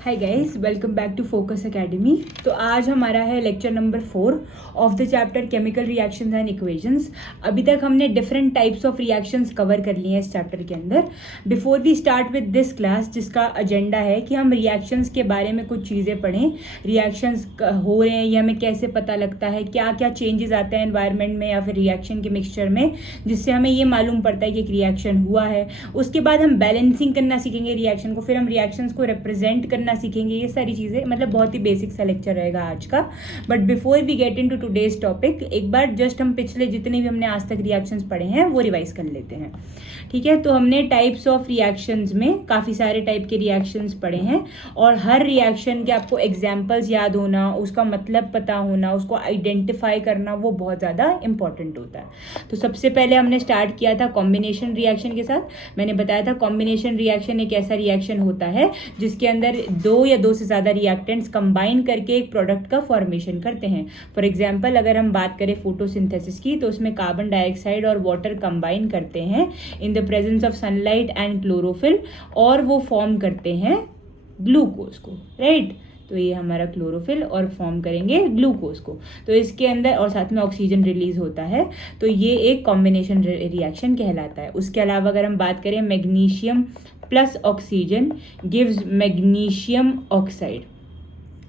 Hi guys, welcome back to Focus Academy. तो आज हमारा है lecture number 4 of the chapter chemical reactions and equations. अभी तक हमने different types of reactions cover कर लिए हैं इस चैप्टर के अंदर। Before we start with this class, जिसका एजेंडा है कि हम रिएक्शंस के बारे में कुछ चीज़ें पढ़ें, रिएक्शंस हो रहे हैं या हमें कैसे पता लगता है, क्या क्या चेंजेस आते हैं एनवायरनमेंट में या फिर रिएक्शन के मिक्सचर में, जिससे हमें ये मालूम पड़ता है कि एक रिएक्शन हुआ है। उसके बाद हम बैलेंसिंग करना सीखेंगे रिएक्शन को, फिर हम रिएक्शंस को रिप्रेजेंट करना सीखेंगे। ये सारी चीज़ें मतलब बहुत ही बेसिक सा लेक्चर रहेगा आज का। But before we get into today's topic, एक बार जस्ट हम पिछले जितने भी हमने आज तक रिएक्शंस पढ़े हैं वो रिवाइज कर लेते हैं, ठीक है। तो हमने टाइप्स ऑफ रिएक्शंस में काफ़ी सारे टाइप के रिएक्शंस पढ़े हैं और हर रिएक्शन के आपको एग्जाम्पल्स याद होना, उसका मतलब पता होना, उसको आइडेंटिफाई करना, वो बहुत ज़्यादा इंपॉर्टेंट होता है। तो सबसे पहले हमने स्टार्ट किया था कॉम्बिनेशन रिएक्शन के साथ। मैंने बताया था कॉम्बिनेशन रिएक्शन एक ऐसा रिएक्शन होता है जिसके अंदर दो या दो से ज़्यादा रिएक्टेंट्स कंबाइन करके एक प्रोडक्ट का फॉर्मेशन करते हैं। फॉर एग्जाम्पल अगर हम बात करें फोटोसिंथेसिस की, तो उसमें कार्बन डाइऑक्साइड और वाटर कंबाइन करते हैं in the presence of sunlight and chlorophyll और वो फॉर्म करते हैं ग्लूकोज को, राइट। तो ये हमारा क्लोरोफिल और फॉर्म करेंगे ग्लूकोज को। तो इसके अंदर और साथ में ऑक्सीजन रिलीज होता है, तो ये एक कॉम्बिनेशन रिएक्शन कहलाता है। उसके अलावा अगर हम बात करें magnesium plus oxygen gives magnesium oxide,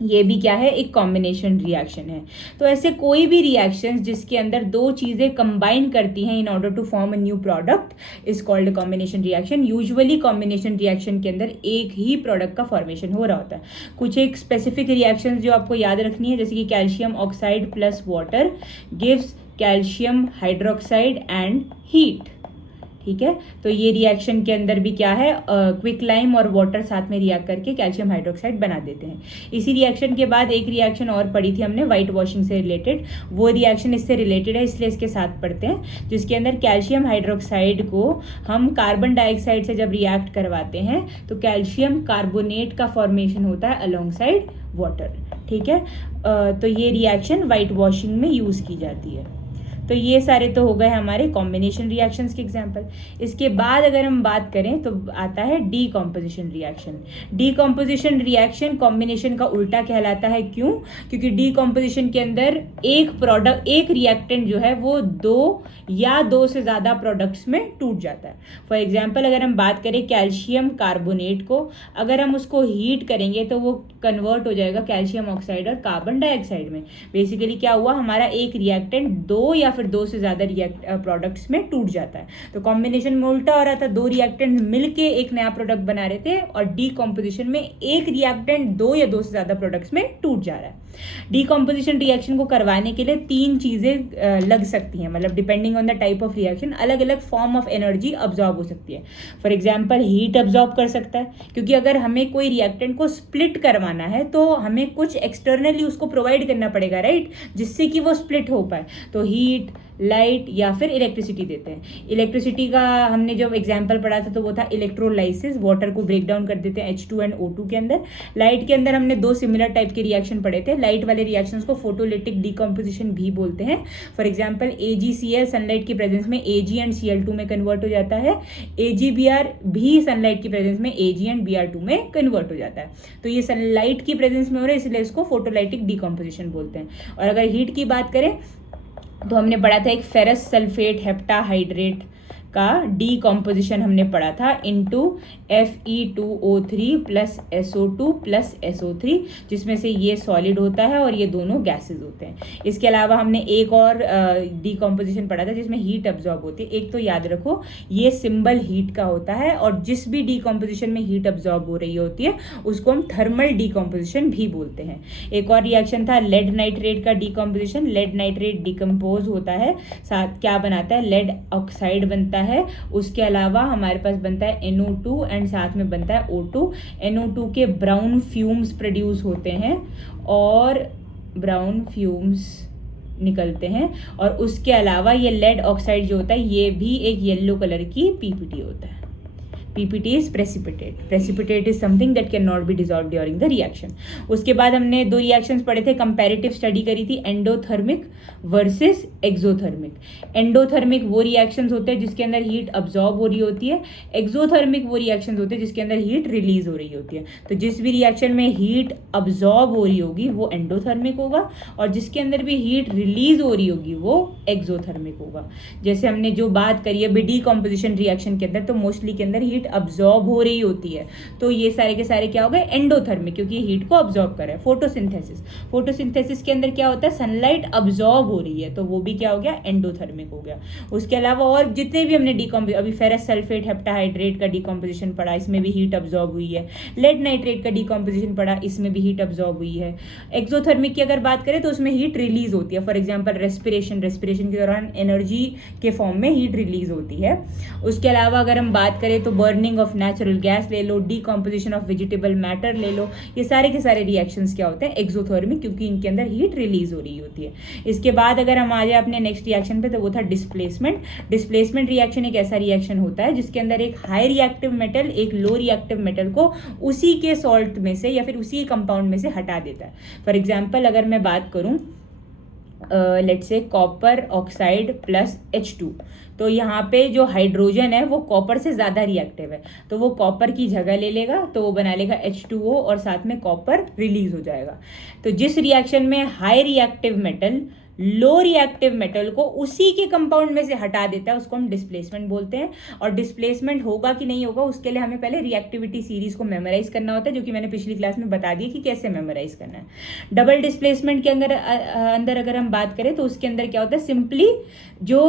ये भी क्या है, एक कॉम्बिनेशन रिएक्शन है। तो ऐसे कोई भी रिएक्शन जिसके अंदर दो चीज़ें कंबाइन करती हैं in order to form a new product is called combination reaction. Usually combination reaction के अंदर एक ही प्रोडक्ट का फॉर्मेशन हो रहा होता है। कुछ एक स्पेसिफिक रिएक्शन जो आपको याद रखनी है, जैसे कि calcium oxide plus water gives calcium hydroxide and heat, ठीक है। तो ये रिएक्शन के अंदर भी क्या है, क्विक लाइम और वाटर साथ में रिएक्ट करके कैल्शियम हाइड्रोक्साइड बना देते हैं। इसी रिएक्शन के बाद एक रिएक्शन और पढ़ी थी हमने वाइट वॉशिंग से रिलेटेड, वो रिएक्शन इससे रिलेटेड है इसलिए इसके साथ पढ़ते हैं, जिसके अंदर कैल्शियम हाइड्रोक्साइड को हम कार्बन डाइऑक्साइड से जब रिएक्ट करवाते हैं तो कैल्शियम कार्बोनेट का फॉर्मेशन होता है अलोंगसाइड वाटर, ठीक है। तो ये रिएक्शन वाइट वॉशिंग में यूज़ की जाती है। तो ये सारे तो हो गए हमारे कॉम्बिनेशन रिएक्शंस के एग्जांपल। इसके बाद अगर हम बात करें तो आता है decomposition reaction. Decomposition reaction combination का उल्टा कहलाता है। क्यों? क्योंकि डीकॉम्पोजिशन के अंदर एक प्रोडक्ट, एक रिएक्टेंट जो है वो दो या दो से ज़्यादा प्रोडक्ट्स में टूट जाता है। फॉर एग्जाम्पल अगर हम बात करें कैल्शियम कार्बोनेट को, अगर हम उसको हीट करेंगे तो वो कन्वर्ट हो जाएगा कैल्शियम ऑक्साइड और कार्बन डाइऑक्साइड में। बेसिकली क्या हुआ, हमारा एक रिएक्टेंट दो या फिर दो से ज़्यादा प्रोडक्ट्स में टूट जाता है। तो कॉम्बिनेशन में उल्टा हो रहा था, दो रिएक्टेंट मिलके एक नया प्रोडक्ट बना रहे थे, और डीकॉम्पोजिशन में एक रिएक्टेंट दो या दो से ज़्यादा प्रोडक्ट्स में टूट जा रहा है। डीकॉम्पोजिशन रिएक्शन को करवाने के लिए तीन चीज़ें लग सकती हैं, मतलब depending on the type of reaction अलग अलग फॉर्म ऑफ एनर्जी अब्जॉर्ब हो सकती है। फॉर एग्जाम्पल हीट अब्जॉर्ब कर सकता है, क्योंकि अगर हमें कोई रिएक्टेंट को स्प्लिट करवाना है तो हमें कुछ एक्सटर्नली उसको प्रोवाइड करना पड़ेगा, राइट, जिससे कि वो स्प्लिट हो पाए। तो हीट, लाइट या फिर इलेक्ट्रिसिटी देते हैं। इलेक्ट्रिसिटी का हमने जो एग्जाम्पल पढ़ा था तो वो था इलेक्ट्रोलाइसिस, वाटर को ब्रेक डाउन कर देते हैं H2 एंड O2 के अंदर। लाइट के अंदर हमने दो सिमिलर टाइप के रिएक्शन पढ़े थे। लाइट वाले रिएक्शंस को फोटोलिटिक डीकॉम्पोजिशन भी बोलते हैं। फॉर एग्जाम्पल AgCl सनलाइट की प्रेजेंस में Ag एंड Cl2 में कन्वर्ट हो जाता है। AgBr भी सनलाइट की प्रेजेंस में Ag एंड Br2 में कन्वर्ट हो जाता है। तो ये सनलाइट की प्रेजेंस में हो रहा है, इसलिए इसको फोटोलाइटिक डीकॉम्पोजिशन बोलते हैं। और अगर हीट की बात करें तो हमने पढ़ा था एक फेरस सल्फेट हेप्टाहाइड्रेट का डीकॉम्पोजिशन हमने पढ़ा था into Fe2O3 plus SO2 plus SO3, जिसमें से ये सॉलिड होता है और ये दोनों गैसेज होते हैं। इसके अलावा हमने एक और डीकॉम्पोजिशन पढ़ा था जिसमें हीट अब्जॉर्ब होती है। एक तो याद रखो, ये सिंबल हीट का होता है, और जिस भी डीकॉम्पोजिशन में हीट अब्जॉर्ब हो रही होती है उसको हम थर्मल डीकॉम्पोजिशन भी बोलते हैं। एक और रिएक्शन था लेड नाइट्रेट का डीकॉम्पोजिशन। लेड नाइट्रेट डिकम्पोज होता है, साथ क्या बनाता है, लेड ऑक्साइड बनता है। उसके अलावा हमारे पास बनता है NO2 एंड साथ में बनता है O2। NO2 के ब्राउन फ्यूम्स प्रोड्यूस होते हैं और ब्राउन फ्यूम्स निकलते हैं, और उसके अलावा ये लेड ऑक्साइड जो होता है ये भी एक येलो कलर की PPT होता है। PPT is precipitate. Precipitate is something that cannot be dissolved during the reaction. उसके बाद हमने 2 रिएक्शंस पढ़े थे, कंपैरेटिव स्टडी करी थी, एंडोथर्मिक वर्सेस एक्सोथर्मिक. एंडोथर्मिक वो रिएक्शंस होते हैं जिसके अंदर हीट अब्जॉर्ब हो रही होती है, एक्सोथर्मिक वो रिएक्शंस होते हैं जिसके अंदर हीट रिलीज हो रही होती है. तो जिस भी रिएक्शन में हीट अब्जॉर्ब हो रही होगी वो एंडोथर्मिक होगा, और जिसके अंदर भी हीट रिलीज हो रही होगी वो एक्सोथर्मिक होगा. जैसे हमने जो बात करी है डीकम्पोजिशन रिएक्शन के अंदर, तो मोस्टली के अंदर हीट अब्जॉर्ब हो रही होती है, तो ये सारे के सारे क्या हो गए, एंडोथर्मिक, क्योंकि हीट को अब्जॉर्ब कर रहा है. फोटोसिंथेसिस के अंदर क्या होता है, सनलाइट अब्जॉर्ब हो रही है, तो वो भी क्या हो गया, एंडोथर्मिक हो गया. उसके अलावा और जितने भी हमने अभी फेरस सल्फेट हेप्टाहाइड्रेट का डीकम्पोजिशन पढ़ा, इसमें भी हीट अब्जॉर्ब हुई है. लेड नाइट्रेट का डीकम्पोजिशन पढ़ा, इसमें भी हीट अब्जॉर्ब हुई है. एक्सोथर्मिक की अगर बात करें तो उसमें हीट रिलीज होती है. फॉर एग्जाम्पल रेस्पिरेशन के दौरान एनर्जी के फॉर्म में हीट रिलीज होती है. उसके अलावा अगर हम बात करें तो बर्निंग ऑफ नेचुरल गैस ले लो, डीकम्पोजिशन ऑफ वेजिटेबल मैटर ले लो, ये सारे के सारे रिएक्शंस क्या होते हैं, एक्सोथर्मिक, क्योंकि इनके अंदर हीट रिलीज हो रही होती है. इसके बाद अगर हम आ जाए अपने नेक्स्ट रिएक्शन पे, तो वो था डिस्प्लेसमेंट. डिस्प्लेसमेंट रिएक्शन एक ऐसा रिएक्शन होता है जिसके अंदर एक हाई रिएक्टिव मेटल एक लो रिएक्टिव मेटल को उसी के सॉल्ट में से या फिर उसी कंपाउंड में से हटा देता है. फॉर एग्जाम्पल अगर मैं बात करूं let's say copper oxide plus H2, तो यहाँ पे जो हाइड्रोजन है वो कॉपर से ज़्यादा रिएक्टिव है, तो वो कॉपर की जगह ले लेगा, तो वो बना लेगा H2O और साथ में कॉपर रिलीज हो जाएगा. तो जिस रिएक्शन में high reactive metal low reactive metal को उसी के कंपाउंड में से हटा देता है उसको हम डिस्प्लेसमेंट बोलते हैं. और डिस्प्लेसमेंट होगा कि नहीं होगा उसके लिए हमें पहले रिएक्टिविटी सीरीज को मेमोराइज करना होता है, जो कि मैंने पिछली क्लास में बता दिया कि कैसे मेमोराइज करना है. डबल डिस्प्लेसमेंट के अंदर अगर हम बात करें तो उसके अंदर क्या होता है, सिंपली जो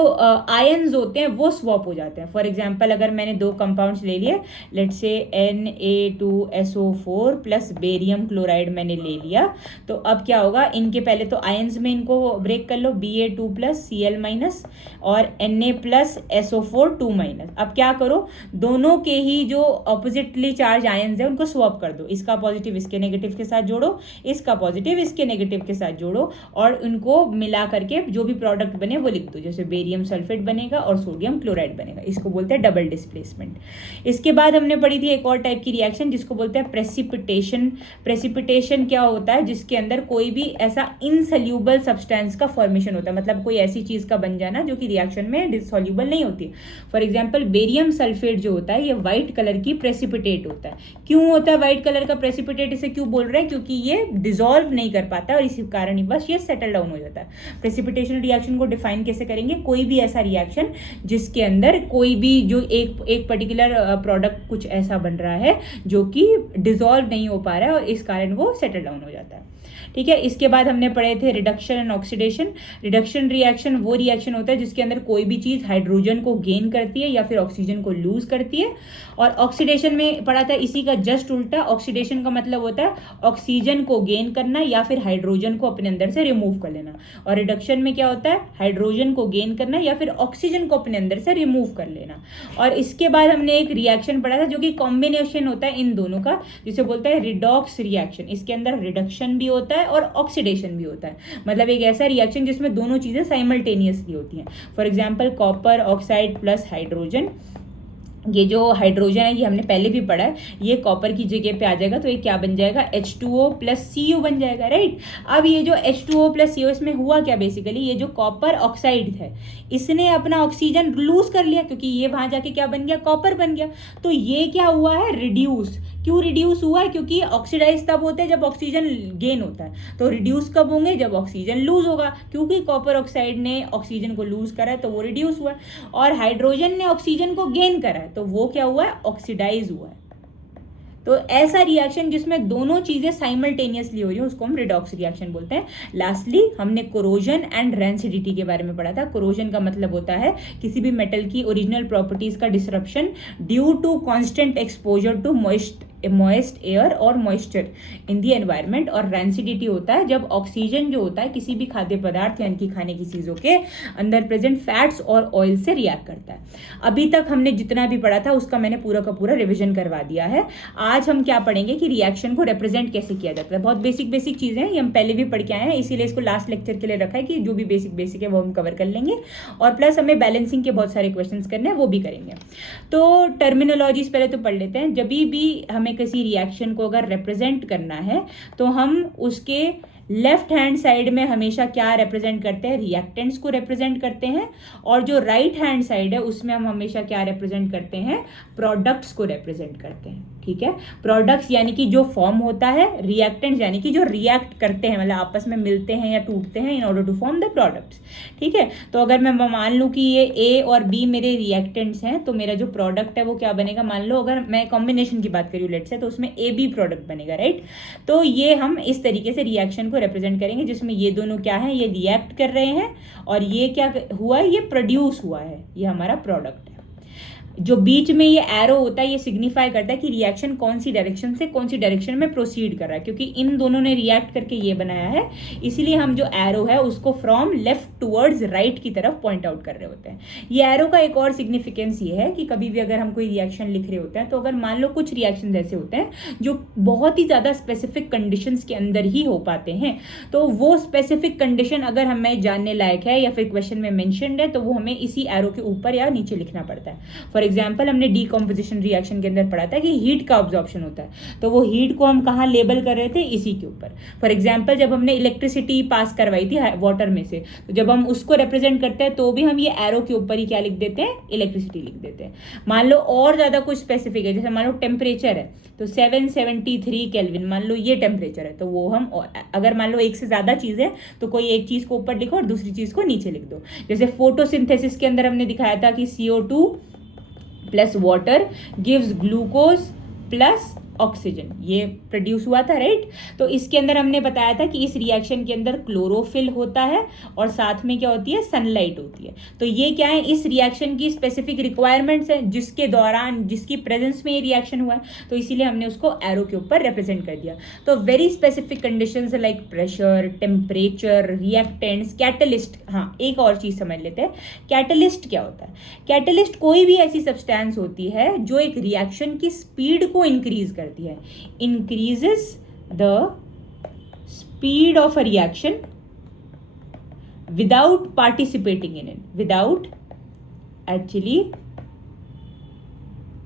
आयन्स होते हैं वो स्वॉप हो जाते हैं. फॉर एग्जाम्पल अगर मैंने 2 कंपाउंड्स ले लिए, let's say Na2SO4 plus barium chloride मैंने ले लिया, तो अब क्या होगा, इनके पहले तो आयन्स में इनको ब्रेक कर लो, Ba2 प्लस Cl माइनस और Na प्लस SO4 2 माइनस. अब क्या करो, दोनों के ही जो ऑपोजिटली चार्ज आयन्स है उनको स्वॉप कर दो, इसका पॉजिटिव इसके नेगेटिव के साथ जोड़ो, इसका पॉजिटिव इसके नेगेटिव के साथ जोड़ो, और उनको मिला करके जो भी प्रोडक्ट बने वो लिख दो. जैसे बेरियम सल्फेट बनेगा और सोडियम क्लोराइड बनेगा, इसको बोलते हैं डबल डिस्प्लेसमेंट. इसके बाद हमने पढ़ी थी एक और टाइप की रिएक्शन जिसको बोलते हैं प्रेसिपिटेशन. प्रेसिपिटेशन क्या होता है, जिसके अंदर कोई भी ऐसा इनसोल्यूबल सब्सटेंस का फॉर्मेशन होता है, मतलब कोई ऐसी चीज का बन जाना जो कि रिएक्शन में डिसोल्यूबल नहीं होती. फॉर एग्जांपल बेरियम सल्फेट जो होता है ये व्हाइट कलर की प्रेसिपिटेट होता है. क्यों होता है व्हाइट कलर का प्रेसिपिटेट, इसे क्यों बोल रहे हैं, क्योंकि ये डिसॉल्व नहीं कर पाता और इसी कारण ही बस ये सेटल डाउन हो जाता है. प्रेसिपिटेशन रिएक्शन को डिफाइन कैसे करेंगे, कोई भी ऐसा रिएक्शन जिसके अंदर कोई भी जो एक पर्टिकुलर प्रोडक्ट कुछ ऐसा बन रहा है जो कि डिसॉल्व नहीं हो पा रहा है और इस कारण वो सेटल डाउन हो जाता है. ठीक है. इसके बाद हमने पढ़े थे reduction and oxidation. Reduction reaction वो रिएक्शन होता है जिसके अंदर कोई भी चीज हाइड्रोजन को गेन करती है या फिर ऑक्सीजन को लूज करती है. और ऑक्सीडेशन में पढ़ा था इसी का जस्ट उल्टा. ऑक्सीडेशन का मतलब होता है ऑक्सीजन को गेन करना या फिर हाइड्रोजन को अपने अंदर से रिमूव कर लेना. और रिडक्शन में क्या होता है, हाइड्रोजन को गेन करना या फिर ऑक्सीजन को अपने अंदर से रिमूव कर लेना. और इसके बाद हमने एक रिएक्शन पढ़ा था जो कि कॉम्बिनेशन होता है इन दोनों का, जिसे बोलते हैं रिडॉक्स रिएक्शन. इसके अंदर रिडक्शन भी होता है और ऑक्सीडेशन भी होता है, मतलब एक ऐसा रिएक्शन जिसमें दोनों चीजें साइमल्टेनियसली होती हैं. For example copper oxide plus hydrogen, ये जो हाइड्रोजन है ये हमने पहले भी पढ़ा है, ये कॉपर की जगह पे आ जाएगा तो ये क्या बन जाएगा, H2O प्लस Cu बन जाएगा, राइट. अब ये जो H2O प्लस Cu, इसमें हुआ क्या, बेसिकली ये जो कॉपर ऑक्साइड है इसने अपना ऑक्सीजन लूज कर लिया, क्योंकि ये वहां जाके क्या बन गया, कॉपर बन गया. तो ये क्या हुआ है, रिड्यूस. क्यों रिड्यूस हुआ है, क्योंकि ऑक्सीडाइज तब होते हैं जब ऑक्सीजन गेन होता है, तो रिड्यूस कब होंगे, जब ऑक्सीजन लूज होगा. क्योंकि कॉपर ऑक्साइड ने ऑक्सीजन को लूज करा है तो वो रिड्यूस हुआ है, और हाइड्रोजन ने ऑक्सीजन को गेन करा है तो वो क्या हुआ है, ऑक्सीडाइज हुआ है. तो ऐसा रिएक्शन जिसमें दोनों चीजें साइमल्टेनियसली हो रही है उसको हम रिडॉक्स रिएक्शन बोलते हैं. लास्टली हमने कोरोजन एंड रेंसिडिटी के बारे में पढ़ा था. कोरोजन का मतलब होता है किसी भी मेटल की ओरिजिनल प्रॉपर्टीज का disruption due to constant exposure to moist moist air और मॉइस्चर इन दी एनवायरनमेंट, और रैंसिडिटी होता है जब ऑक्सीजन जो होता है किसी भी खाद्य पदार्थ यानी कि खाने की चीज़ों के अंदर प्रेजेंट फैट्स और ऑयल से रिएक्ट करता है। अभी तक हमने जितना भी पढ़ा था उसका मैंने पूरा का पूरा रिविजन करवा दिया है। आज हम क्या पढ़ेंगे कि रिएक्शन को रिप्रेजेंट कैसे किया जाता है। बहुत बेसिक चीज़ें हैं, ये हम पहले भी पढ़ के आए हैं, इसीलिए इसको लास्ट लेक्चर के लिए रखा है कि जो भी बेसिक है वो हम कवर कर लेंगे, और प्लस हमें बैलेंसिंग के बहुत सारे क्वेश्चंस करने हैं वो भी करेंगे। तो टर्मिनोलॉजीज पहले तो पढ़ लेते हैं। जब भी हमें किसी रिएक्शन को अगर रिप्रेजेंट करना है तो हम उसके लेफ्ट हैंड साइड में हमेशा क्या रिप्रेजेंट करते हैं, रिएक्टेंट्स को रिप्रेजेंट करते हैं, और जो राइट हैंड साइड है उसमें हम हमेशा क्या रिप्रेजेंट करते हैं, प्रोडक्ट्स को रिप्रेजेंट करते हैं। ठीक है, प्रोडक्ट्स यानी कि जो फॉर्म होता है, रिएक्टेंट्स यानी कि जो रिएक्ट करते हैं, मतलब आपस में मिलते हैं या टूटते हैं in order to form the products. ठीक है, तो अगर मैं मान लूँ कि ये ए और बी मेरे रिएक्टेंट्स हैं, तो मेरा जो प्रोडक्ट है वो क्या बनेगा, मान लो अगर मैं कॉम्बिनेशन की बात करूँ लेट से, तो उसमें ए बी प्रोडक्ट बनेगा, राइट। तो ये हम इस तरीके से रिएक्शन को रिप्रेजेंट करेंगे जिसमें ये दोनों क्या है, ये रिएक्ट कर रहे हैं और ये क्या हुआ है, ये प्रोड्यूस हुआ है, ये हमारा प्रोडक्ट है। जो बीच में ये एरो होता है ये सिग्निफाई करता है कि रिएक्शन कौन सी डायरेक्शन से कौन सी डायरेक्शन में प्रोसीड कर रहा है, क्योंकि इन दोनों ने रिएक्ट करके ये बनाया है, इसीलिए हम जो एरो है उसको फ्रॉम लेफ्ट टुवर्ड्स राइट की तरफ पॉइंट आउट कर रहे होते हैं। ये एरो का एक और सिग्निफिकेंस ये है कि कभी भी अगर हम कोई रिएक्शन लिख रहे होते हैं, तो अगर मान लो कुछ रिएक्शन ऐसे होते हैं जो बहुत ही ज़्यादा स्पेसिफिक कंडीशंस के अंदर ही हो पाते हैं, तो वो स्पेसिफिक कंडीशन अगर हमें जानने लायक है या फिर क्वेश्चन में मेंशन्ड है, तो वो हमें इसी एरो के ऊपर या नीचे लिखना पड़ता है। फॉर एग्जाम्पल हमने डीकॉम्पोजिशन रिएक्शन के अंदर पढ़ा था कि हीट का ऑब्जॉर्प्शन होता है, तो वो हीट को हम कहाँ लेबल कर रहे थे, इसी के ऊपर। फॉर एग्जाम्पल जब हमने इलेक्ट्रिसिटी पास करवाई थी वाटर में से, तो जब हम उसको रिप्रेजेंट करते हैं तो भी हम ये एरो के ऊपर ही क्या लिख देते हैं, इलेक्ट्रिसिटी लिख देते हैं। मान लो और ज़्यादा कुछ स्पेसिफिक है, जैसे मान लो टेम्परेचर है, तो 773 केल्विन मान लो ये टेम्परेचर है, तो वो हम अगर मान लो एक से ज़्यादा चीज़ है तो कोई एक चीज़ को ऊपर लिखो और दूसरी चीज़ को नीचे लिख दो। जैसे फोटोसिंथेसिस के अंदर हमने दिखाया था कि CO2 plus water gives glucose plus oxygen, ये प्रोड्यूस हुआ था, राइट। तो इसके अंदर हमने बताया था कि इस रिएक्शन के अंदर क्लोरोफिल होता है और साथ में क्या होती है, सनलाइट होती है। तो ये क्या है, इस रिएक्शन की स्पेसिफिक रिक्वायरमेंट्स है जिसके दौरान जिसकी प्रेजेंस में ये रिएक्शन हुआ है, तो इसीलिए हमने उसको एरो के ऊपर रिप्रेजेंट कर दिया। तो very specific conditions like pressure, temperature, reactants, catalyst. हाँ, एक और चीज़ समझ लेते हैं, कैटलिस्ट क्या होता है। कैटलिस्ट कोई भी ऐसी सब्सटेंस होती है जो एक रिएक्शन की स्पीड को इंक्रीज करती है, increases the speed of a reaction without participating in it, without actually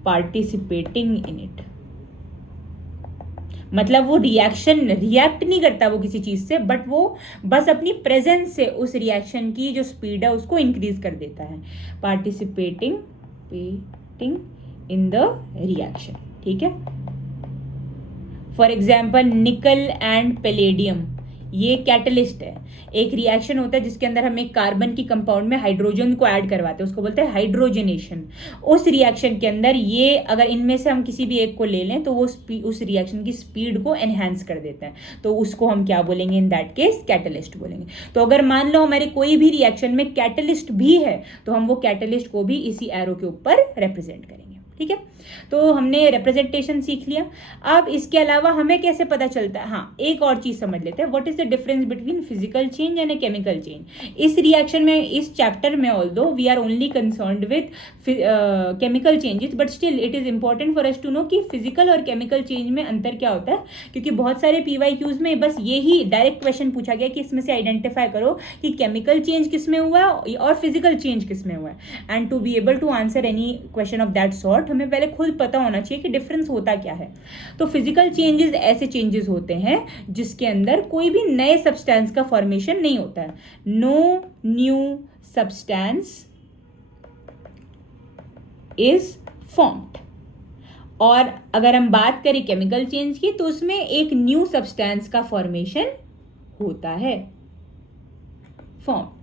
participating in it। मतलब वो रिएक्शन रिएक्ट नहीं करता वो किसी चीज से, बट वो बस अपनी प्रेजेंस से उस रिएक्शन की जो स्पीड है उसको इंक्रीज कर देता है। पार्टिसिपेटिंग इन द रिएक्शन, ठीक है। फॉर एग्जाम्पल निकल एंड पैलेडियम, ये कैटलिस्ट है। एक रिएक्शन होता है जिसके अंदर हम एक कार्बन की कंपाउंड में हाइड्रोजन को ऐड करवाते हैं, उसको बोलते हैं हाइड्रोजनेशन। उस रिएक्शन के अंदर ये अगर इनमें से हम किसी भी एक को ले लें तो वो उस रिएक्शन की स्पीड को एनहांस कर देते हैं, तो उसको हम क्या बोलेंगे, इन दैट केस कैटलिस्ट बोलेंगे। तो अगर मान लो हमारे कोई भी रिएक्शन में कैटलिस्ट भी है तो हम वो कैटलिस्ट को भी इसी एरो के ऊपर रिप्रेजेंट करेंगे, ठीक है। तो हमने रिप्रेजेंटेशन सीख लिया। अब इसके अलावा हमें कैसे पता चलता है, हाँ एक और चीज समझ लेते हैं, what is the difference between physical change and a chemical change. इस रिएक्शन में, इस चैप्टर में although we are only concerned with chemical changes, but still it is important for us to know कि फिजिकल और chemical change में अंतर क्या होता है, क्योंकि बहुत सारे PYQs में बस यही डायरेक्ट क्वेश्चन पूछा गया कि इसमें से आइडेंटिफाई करो कि केमिकल चेंज किस में हुआ है और फिजिकल चेंज किस में हुआ है। And to be able to answer any question of that sort हमें पहले खुद पता होना चाहिए कि डिफरेंस होता क्या है। तो फिजिकल चेंजेस ऐसे चेंजेस होते हैं जिसके अंदर कोई भी नए सब्सटेंस का फॉर्मेशन नहीं होता है, no new substance is formed. और अगर हम बात करें केमिकल चेंज की तो उसमें एक न्यू सब्सटेंस का फॉर्मेशन होता है, फॉर्म।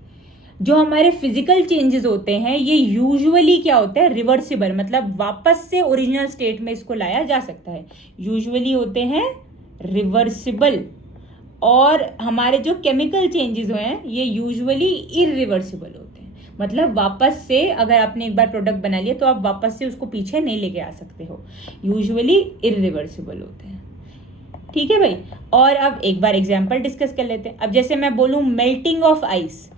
जो हमारे फिजिकल चेंजेस होते हैं ये यूजुअली क्या होता है, रिवर्सिबल, मतलब वापस से ओरिजिनल स्टेट में इसको लाया जा सकता है, यूजुअली होते हैं रिवर्सिबल। और हमारे जो केमिकल चेंजेस हुए हैं ये यूजुअली इरिवर्सिबल होते हैं, मतलब वापस से अगर आपने एक बार प्रोडक्ट बना लिया तो आप वापस से उसको पीछे नहीं लेके आ सकते हो, यूजुअली इरिवर्सिबल होते हैं। ठीक है भाई। और अब एक बार एग्जाम्पल डिस्कस कर लेते हैं। अब जैसे मैं बोलूँ मेल्टिंग ऑफ आइस,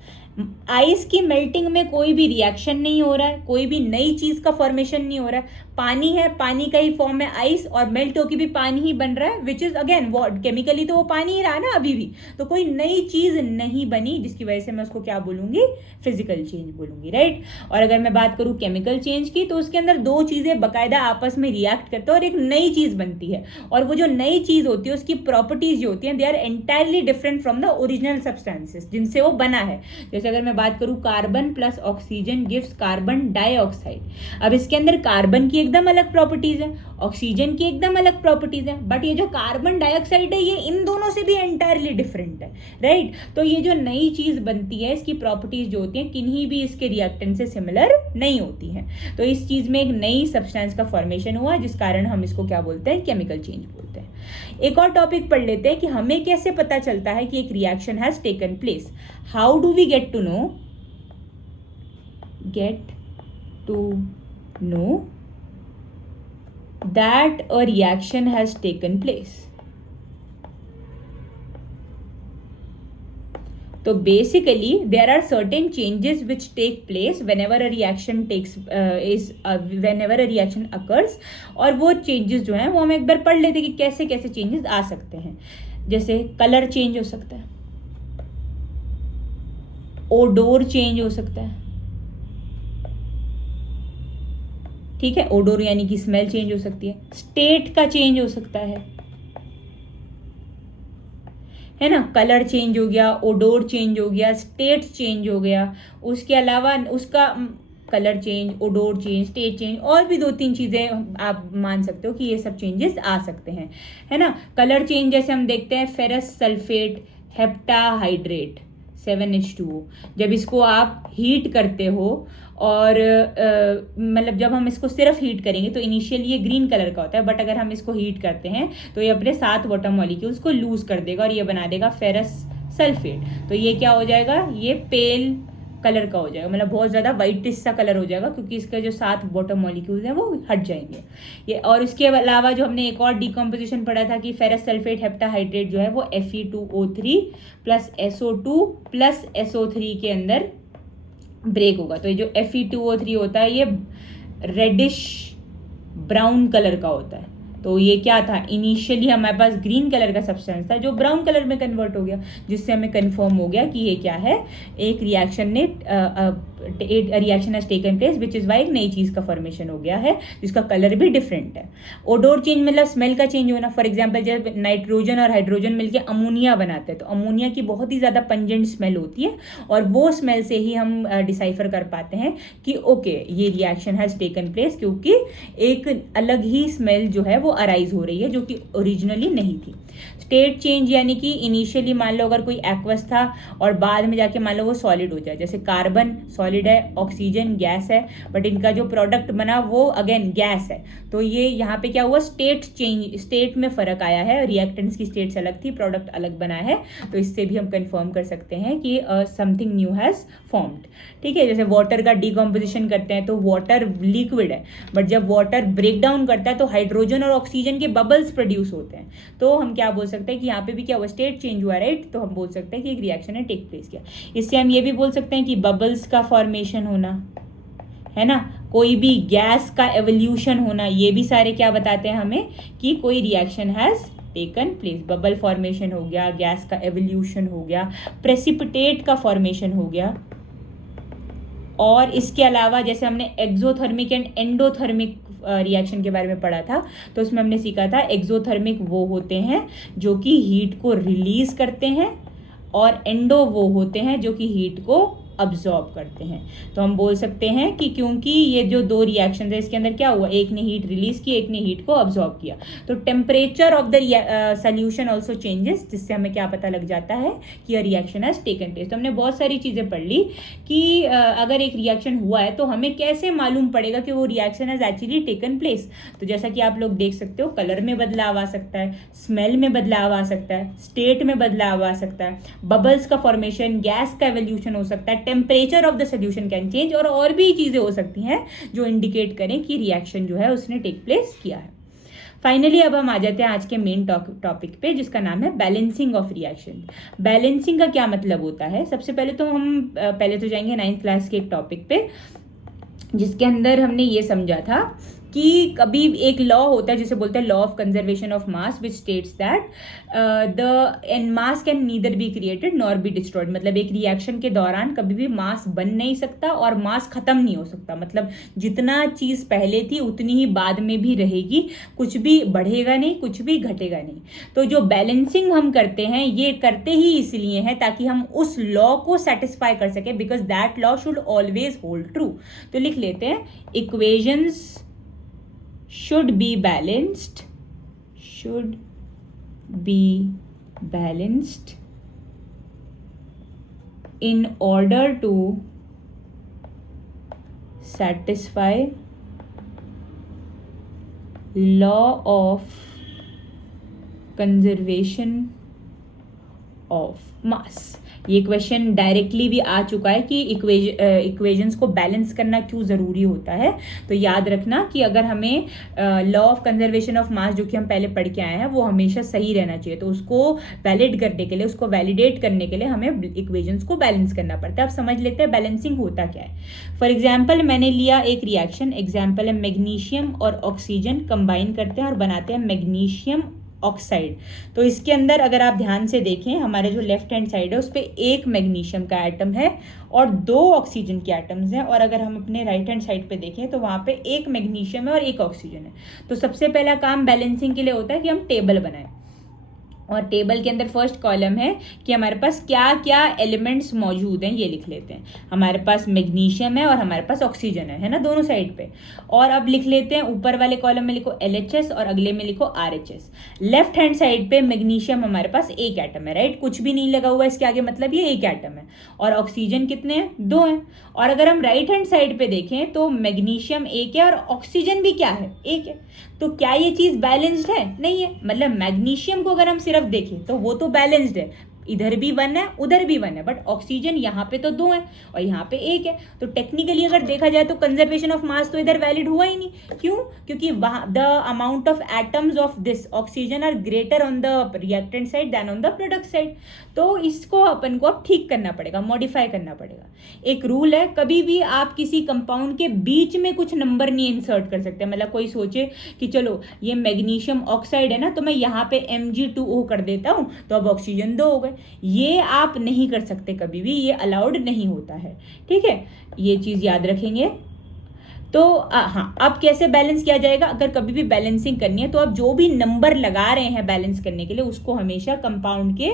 आइस की मेल्टिंग में कोई भी रिएक्शन नहीं हो रहा है, कोई भी नई चीज का फॉर्मेशन नहीं हो रहा है, पानी है, पानी का ही फॉर्म है आइस, और मेल्ट होकर भी पानी ही बन रहा है, which is again what, chemically तो वो पानी ही रहा ना अभी भी, तो कोई नई चीज नहीं बनी, जिसकी वजह से मैं उसको क्या बोलूंगी, फिजिकल चेंज बोलूंगी, राइट। और अगर मैं बात करूं केमिकल चेंज की, तो उसके अंदर दो चीजें बकायदा आपस में रिएक्ट करते हैं और एक नई चीज बनती है, और वो जो नई चीज होती है उसकी प्रॉपर्टीज जो होती हैं they are entirely different from the original substances जिनसे वो बना है। जैसे अगर मैं बात करूं carbon plus oxygen gives carbon dioxide, अब इसके अंदर कार्बन की एकदम अलग प्रॉपर्टीज है, ऑक्सीजन की एकदम अलग प्रॉपर्टीज है, बट ये जो कार्बन डाइऑक्साइड है ये इन दोनों से भी एंटायरली डिफरेंट है, राइट। तो ये जो नई चीज बनती है इसकी प्रॉपर्टीज जो होती हैं किन्हीं भी इसके रिएक्टेंट से सिमिलर नहीं होती हैं, तो इस चीज में एक नई सब्सटेंस का फॉर्मेशन हुआ, जिस कारण हम इसको क्या बोलते हैं, केमिकल चेंज बोलते हैं। एक और टॉपिक पढ़ लेते हैं कि हमें कैसे पता चलता है कि एक reaction has taken place. How do we get to know that a reaction has taken place? So basically there are certain changes which take place whenever a reaction whenever a reaction occurs, और वो changes जो हैं वो हम एक बार पढ़ लेते हैं कि कैसे कैसे changes आ सकते हैं। जैसे कलर चेंज हो सकता है, ओडोर चेंज हो सकता है, ठीक है, ओडोर यानी कि स्मेल चेंज हो सकती है, स्टेट का चेंज हो सकता है ना, कलर चेंज हो गया, ओडोर चेंज हो गया, स्टेट चेंज हो गया, उसके अलावा उसका colour change, odour change, state change, और भी दो तीन चीज़ें आप मान सकते हो कि ये सब चेंजेस आ सकते हैं, है ना। कलर चेंज जैसे हम देखते हैं फेरस सल्फेट हेप्टाहाइड्रेट 7H2O, जब इसको आप हीट करते हो और मतलब जब हम इसको सिर्फ हीट करेंगे तो इनिशियली ये ग्रीन कलर का होता है, बट अगर हम इसको हीट करते हैं तो ये अपने 7 वाटर मॉलिक्यूल्स को लूज कर देगा और ये बना देगा फेरस सल्फेट। तो ये क्या हो जाएगा, ये पेल कलर का हो जाएगा, मतलब बहुत ज़्यादा वाइटिश सा कलर हो जाएगा, क्योंकि इसके जो 7 वाटर मॉलिक्यूल्स हैं वो हट जाएंगे ये। और इसके अलावा जो हमने एक और डिकम्पोजिशन पढ़ा था कि फेरस सल्फेट हेप्टाहाइड्रेट जो है वो Fe2O3 plus SO2 plus SO3 के अंदर ब्रेक होगा। तो ये जो Fe2O3 होता है ये रेडिश ब्राउन कलर का होता है, तो ये क्या था, इनिशियली हमारे पास ग्रीन कलर का सब्सटेंस था जो ब्राउन कलर में कन्वर्ट हो गया, जिससे हमें कंफर्म हो गया कि ये क्या है, एक reaction has taken place, which is why एक नई चीज़ का फॉर्मेशन हो गया है जिसका कलर भी डिफरेंट है। ओडोर चेंज मतलब स्मेल का चेंज होना। फॉर एग्जाम्पल जब नाइट्रोजन और हाइड्रोजन मिलकर अमोनिया बनाते हैं तो अमोनिया की बहुत ही ज़्यादा पंजेंट स्मेल होती है, और वो स्मेल से ही हम डिसाइफर कर पाते हैं कि ओके ये रिएक्शन हैज़ टेकन प्लेस, क्योंकि एक अलग ही स्मेल जो है वो अराइज हो रही है जो कि ओरिजिनली नहीं थी। स्टेट चेंज यानी कि इनिशियली मान लो अगर कोई एक्वस था और बाद में जाके मान लो वो सॉलिड हो जाए, जैसे कार्बन सॉलिड है, ऑक्सीजन गैस है, बट इनका जो प्रोडक्ट बना वो अगेन गैस है, तो ये यहाँ पे क्या हुआ, स्टेट चेंज, स्टेट में फर्क आया है, रिएक्टेंट्स की स्टेट्स अलग थी, प्रोडक्ट अलग बना है, तो इससे भी हम कंफर्म कर सकते हैं कि समथिंग न्यू हैज़ फॉर्म्ड। ठीक है, जैसे वाटर का डिकम्पोजिशन करते हैं तो वाटर लिक्विड है, बट जब वाटर ब्रेक डाउन करता है तो हाइड्रोजन और ऑक्सीजन के बबल्स प्रोड्यूस होते हैं, तो हम क्या बोल सकते हैं कि यहाँ पे भी क्या हुआ, स्टेट चेंज हुआ, राइट। तो हम बोल सकते हैं कि एक रिएक्शन ने टेक प्लेस किया। इससे हम ये भी बोल सकते हैं कि बबल्स का फॉर्मेशन होना, है ना, कोई भी गैस का एवोल्यूशन होना, ये भी सारे क्या बताते हैं हमें कि कोई reaction has taken place. Bubble formation हो गया, गैस का एवोल्यूशन हो गया, प्रेसिपिटेट का फॉर्मेशन हो गया, और इसके अलावा जैसे हमने एक्सोथर्मिक एंड एंडोथर्मिक रिएक्शन के बारे में पढ़ा था, तो उसमें हमने सीखा था एक्सोथर्मिक वो होते हैं जो कि हीट को रिलीज करते हैं, और एंडो वो होते हैं जो कि हीट को अब्जॉर्ब करते हैं। तो हम बोल सकते हैं कि क्योंकि ये जो दो रिएक्शन है इसके अंदर क्या हुआ, एक ने हीट रिलीज की, एक ने हीट को अब्जॉर्ब किया, तो temperature of the solution also changes, जिससे हमें क्या पता लग जाता है कि यह रिएक्शन हैज टेकन प्लेस। तो हमने बहुत सारी चीज़ें पढ़ ली कि अगर एक रिएक्शन हुआ है तो हमें कैसे मालूम पड़ेगा कि वो reaction has actually taken place. तो जैसा कि आप लोग देख सकते हो, कलर में बदलाव आ सकता है, स्मेल में बदलाव आ सकता है, स्टेट में बदलाव आ सकता है, बबल्स का फॉर्मेशन, गैस का एवोल्यूशन हो सकता है, temperature of the solution can change, और भी चीज़ें हो सकती हैं जो इंडिकेट करें कि रिएक्शन जो है उसने टेक प्लेस किया है। फाइनली अब हम आ जाते हैं आज के मेन टॉपिक पे, जिसका नाम है बैलेंसिंग ऑफ रिएक्शन। बैलेंसिंग का क्या मतलब होता है? सबसे पहले तो हम पहले तो जाएंगे 9th क्लास के एक टॉपिक पे, जिसके अंदर हमने ये समझा था कि कभी एक लॉ होता है जिसे बोलते हैं law of conservation of mass, which states that the mass can neither be created nor be destroyed. मतलब एक रिएक्शन के दौरान कभी भी मास बन नहीं सकता और मास खत्म नहीं हो सकता। मतलब जितना चीज़ पहले थी उतनी ही बाद में भी रहेगी, कुछ भी बढ़ेगा नहीं, कुछ भी घटेगा नहीं। तो जो बैलेंसिंग हम करते हैं ये करते ही इसलिए है ताकि हम उस लॉ को सेटिस्फाई कर सके, because that law should always hold true. तो लिख लेते हैं, equations should be balanced in order to satisfy law of conservation of mass। ये क्वेश्चन डायरेक्टली भी आ चुका है कि इक्वेशंस को बैलेंस करना क्यों ज़रूरी होता है। तो याद रखना कि अगर हमें law of conservation of mass जो कि हम पहले पढ़ के आए हैं वो हमेशा सही रहना चाहिए, तो उसको वैलिड करने के लिए, उसको वैलिडेट करने के लिए हमें इक्वेशंस को बैलेंस करना पड़ता है। अब समझ लेते हैं बैलेंसिंग होता क्या है। फॉर एग्जाम्पल मैंने लिया एक रिएक्शन, एग्जाम्पल है मैग्नीशियम और ऑक्सीजन कंबाइन करते हैं और बनाते हैं मैग्नीशियम ऑक्साइड। तो इसके अंदर अगर आप ध्यान से देखें, हमारे जो लेफ्ट हैंड साइड है उस पर एक मैग्नीशियम का एटम है और 2 ऑक्सीजन के एटम्स हैं, और अगर हम अपने राइट हैंड साइड पे देखें तो वहाँ पे एक मैग्नीशियम है और एक ऑक्सीजन है। तो सबसे पहला काम बैलेंसिंग के लिए होता है कि हम टेबल बनाएं, और टेबल के अंदर फर्स्ट कॉलम है कि हमारे पास क्या क्या एलिमेंट्स मौजूद हैं, ये लिख लेते हैं। हमारे पास मैग्नीशियम है और हमारे पास ऑक्सीजन है ना, दोनों साइड पे। और अब लिख लेते हैं, ऊपर वाले कॉलम में लिखो LHS और अगले में लिखो RHS। लेफ्ट हैंड साइड पे मैग्नीशियम हमारे पास एक एटम है, राइट, कुछ भी नहीं लगा हुआ इसके आगे, मतलब ये एक एटम है। और ऑक्सीजन कितने हैं? 2 हैं। और अगर हम राइट हैंड साइड पे देखें तो मैग्नीशियम एक है और ऑक्सीजन भी क्या है? एक है। तो क्या ये चीज़ बैलेंस्ड है? नहीं है। मतलब मैग्नीशियम को अगर हम सिर्फ देखें तो वो तो बैलेंस्ड है, इधर भी 1 है उधर भी 1 है, बट ऑक्सीजन यहाँ पे तो 2 है और यहाँ पे 1 है। तो टेक्निकली अगर देखा जाए तो कंजर्वेशन ऑफ मास तो इधर वैलिड हुआ ही नहीं। क्यों? क्योंकि वहाँ the amount of atoms of this oxygen are greater on the reactant side than on the product side. तो इसको अपन को अब ठीक करना पड़ेगा, मॉडिफाई करना पड़ेगा। एक रूल है, कभी भी आप किसी कंपाउंड के बीच में कुछ नंबर नहीं इंसर्ट कर सकते। मतलब कोई सोचे कि चलो ये मैग्नीशियम ऑक्साइड है ना, तो मैं यहाँ पे Mg2O कर देता हूँ तो अब ऑक्सीजन 2 हो गए। ये आप नहीं कर सकते कभी भी, ये अलाउड नहीं होता है, ठीक है, ये चीज़ याद रखेंगे। तो हाँ, अब कैसे बैलेंस किया जाएगा? अगर कभी भी बैलेंसिंग करनी है तो आप जो भी नंबर लगा रहे हैं बैलेंस करने के लिए उसको हमेशा कंपाउंड के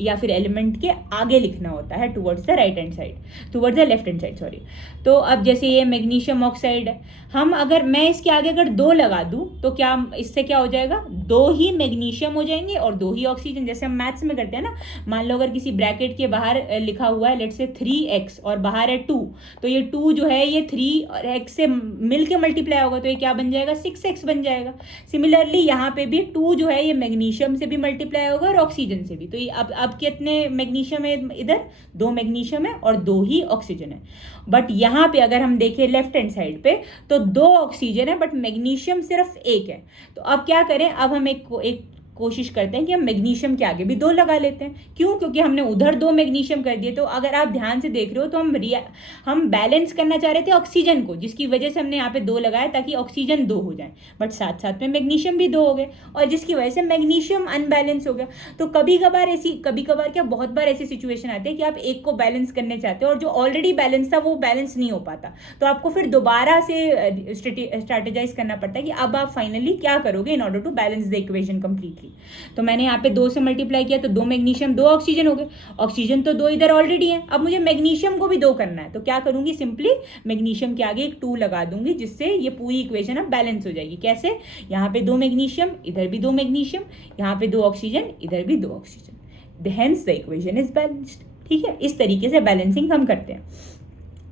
या फिर एलिमेंट के आगे लिखना होता है, towards the right hand side, towards the left hand side, sorry. तो अब जैसे ये मैग्नीशियम ऑक्साइड है, हम अगर मैं इसके आगे अगर 2 लगा दूं तो क्या इससे क्या हो जाएगा? 2 ही मैग्नीशियम हो जाएंगे और 2 ही ऑक्सीजन। जैसे हम मैथ्स में करते हैं ना, मान लो अगर किसी ब्रैकेट के बाहर लिखा हुआ है लेट्स से 3x और बाहर है 2, तो ये 2 जो है ये 3 और x से मिल के मल्टीप्लाई होगा तो ये क्या बन जाएगा? 6x बन जाएगा। सिमिलरली यहाँ पे भी 2 जो है ये मैग्नीशियम से भी मल्टीप्लाई होगा और ऑक्सीजन से भी। तो ये अब कितने मैग्नीशियम है? इधर 2 मैग्नीशियम है और 2 ही ऑक्सीजन है। बट यहाँ पे अगर हम देखें लेफ्ट हैंड साइड पे तो 2 ऑक्सीजन है बट मैग्नीशियम सिर्फ 1 है। तो अब क्या करें? अब हम एक कोशिश करते हैं कि हम मैग्नीशियम के आगे भी 2 लगा लेते हैं। क्यों? क्योंकि हमने उधर 2 मैग्नीशियम कर दिए। तो अगर आप ध्यान से देख रहे हो तो हम बैलेंस करना चाह रहे थे ऑक्सीजन को, जिसकी वजह से हमने यहाँ पे 2 लगाया ताकि ऑक्सीजन 2 हो जाए, बट साथ साथ में मैग्नीशियम भी 2 हो गए और जिसकी वजह से मैग्नीशियम अनबैलेंस हो गया। तो कभी कभार क्या बहुत बार ऐसी सिचुएशन आती है कि आप एक को बैलेंस करने चाहते हो और जो ऑलरेडी बैलेंस था वो बैलेंस नहीं हो पाता, तो आपको फिर दोबारा से स्ट्रेटेजाइज करना पड़ता है कि अब आप फाइनली क्या करोगे in order to balance the equation completely. तो मैंने यहाँ पे 2 से मल्टीप्लाई किया तो 2 मैग्नीशियम 2 ऑक्सीजन हो गए। ऑक्सीजन तो 2 इधर ऑलरेडी है, अब मुझे मैग्नीशियम को भी 2 करना है। तो क्या करूंगी? सिंपली मैग्नीशियम के आगे एक 2 लगा दूंगी, जिससे ये पूरी इक्वेशन अब बैलेंस हो जाएगी। कैसे? यहाँ पे 2 मैग्नीशियम, इधर भी 2 मैग्नीशियम, यहाँ पे 2 ऑक्सीजन, इधर भी 2 oxygen, hence the equation is balanced. ठीक है, इस तरीके से बैलेंसिंग हम करते हैं।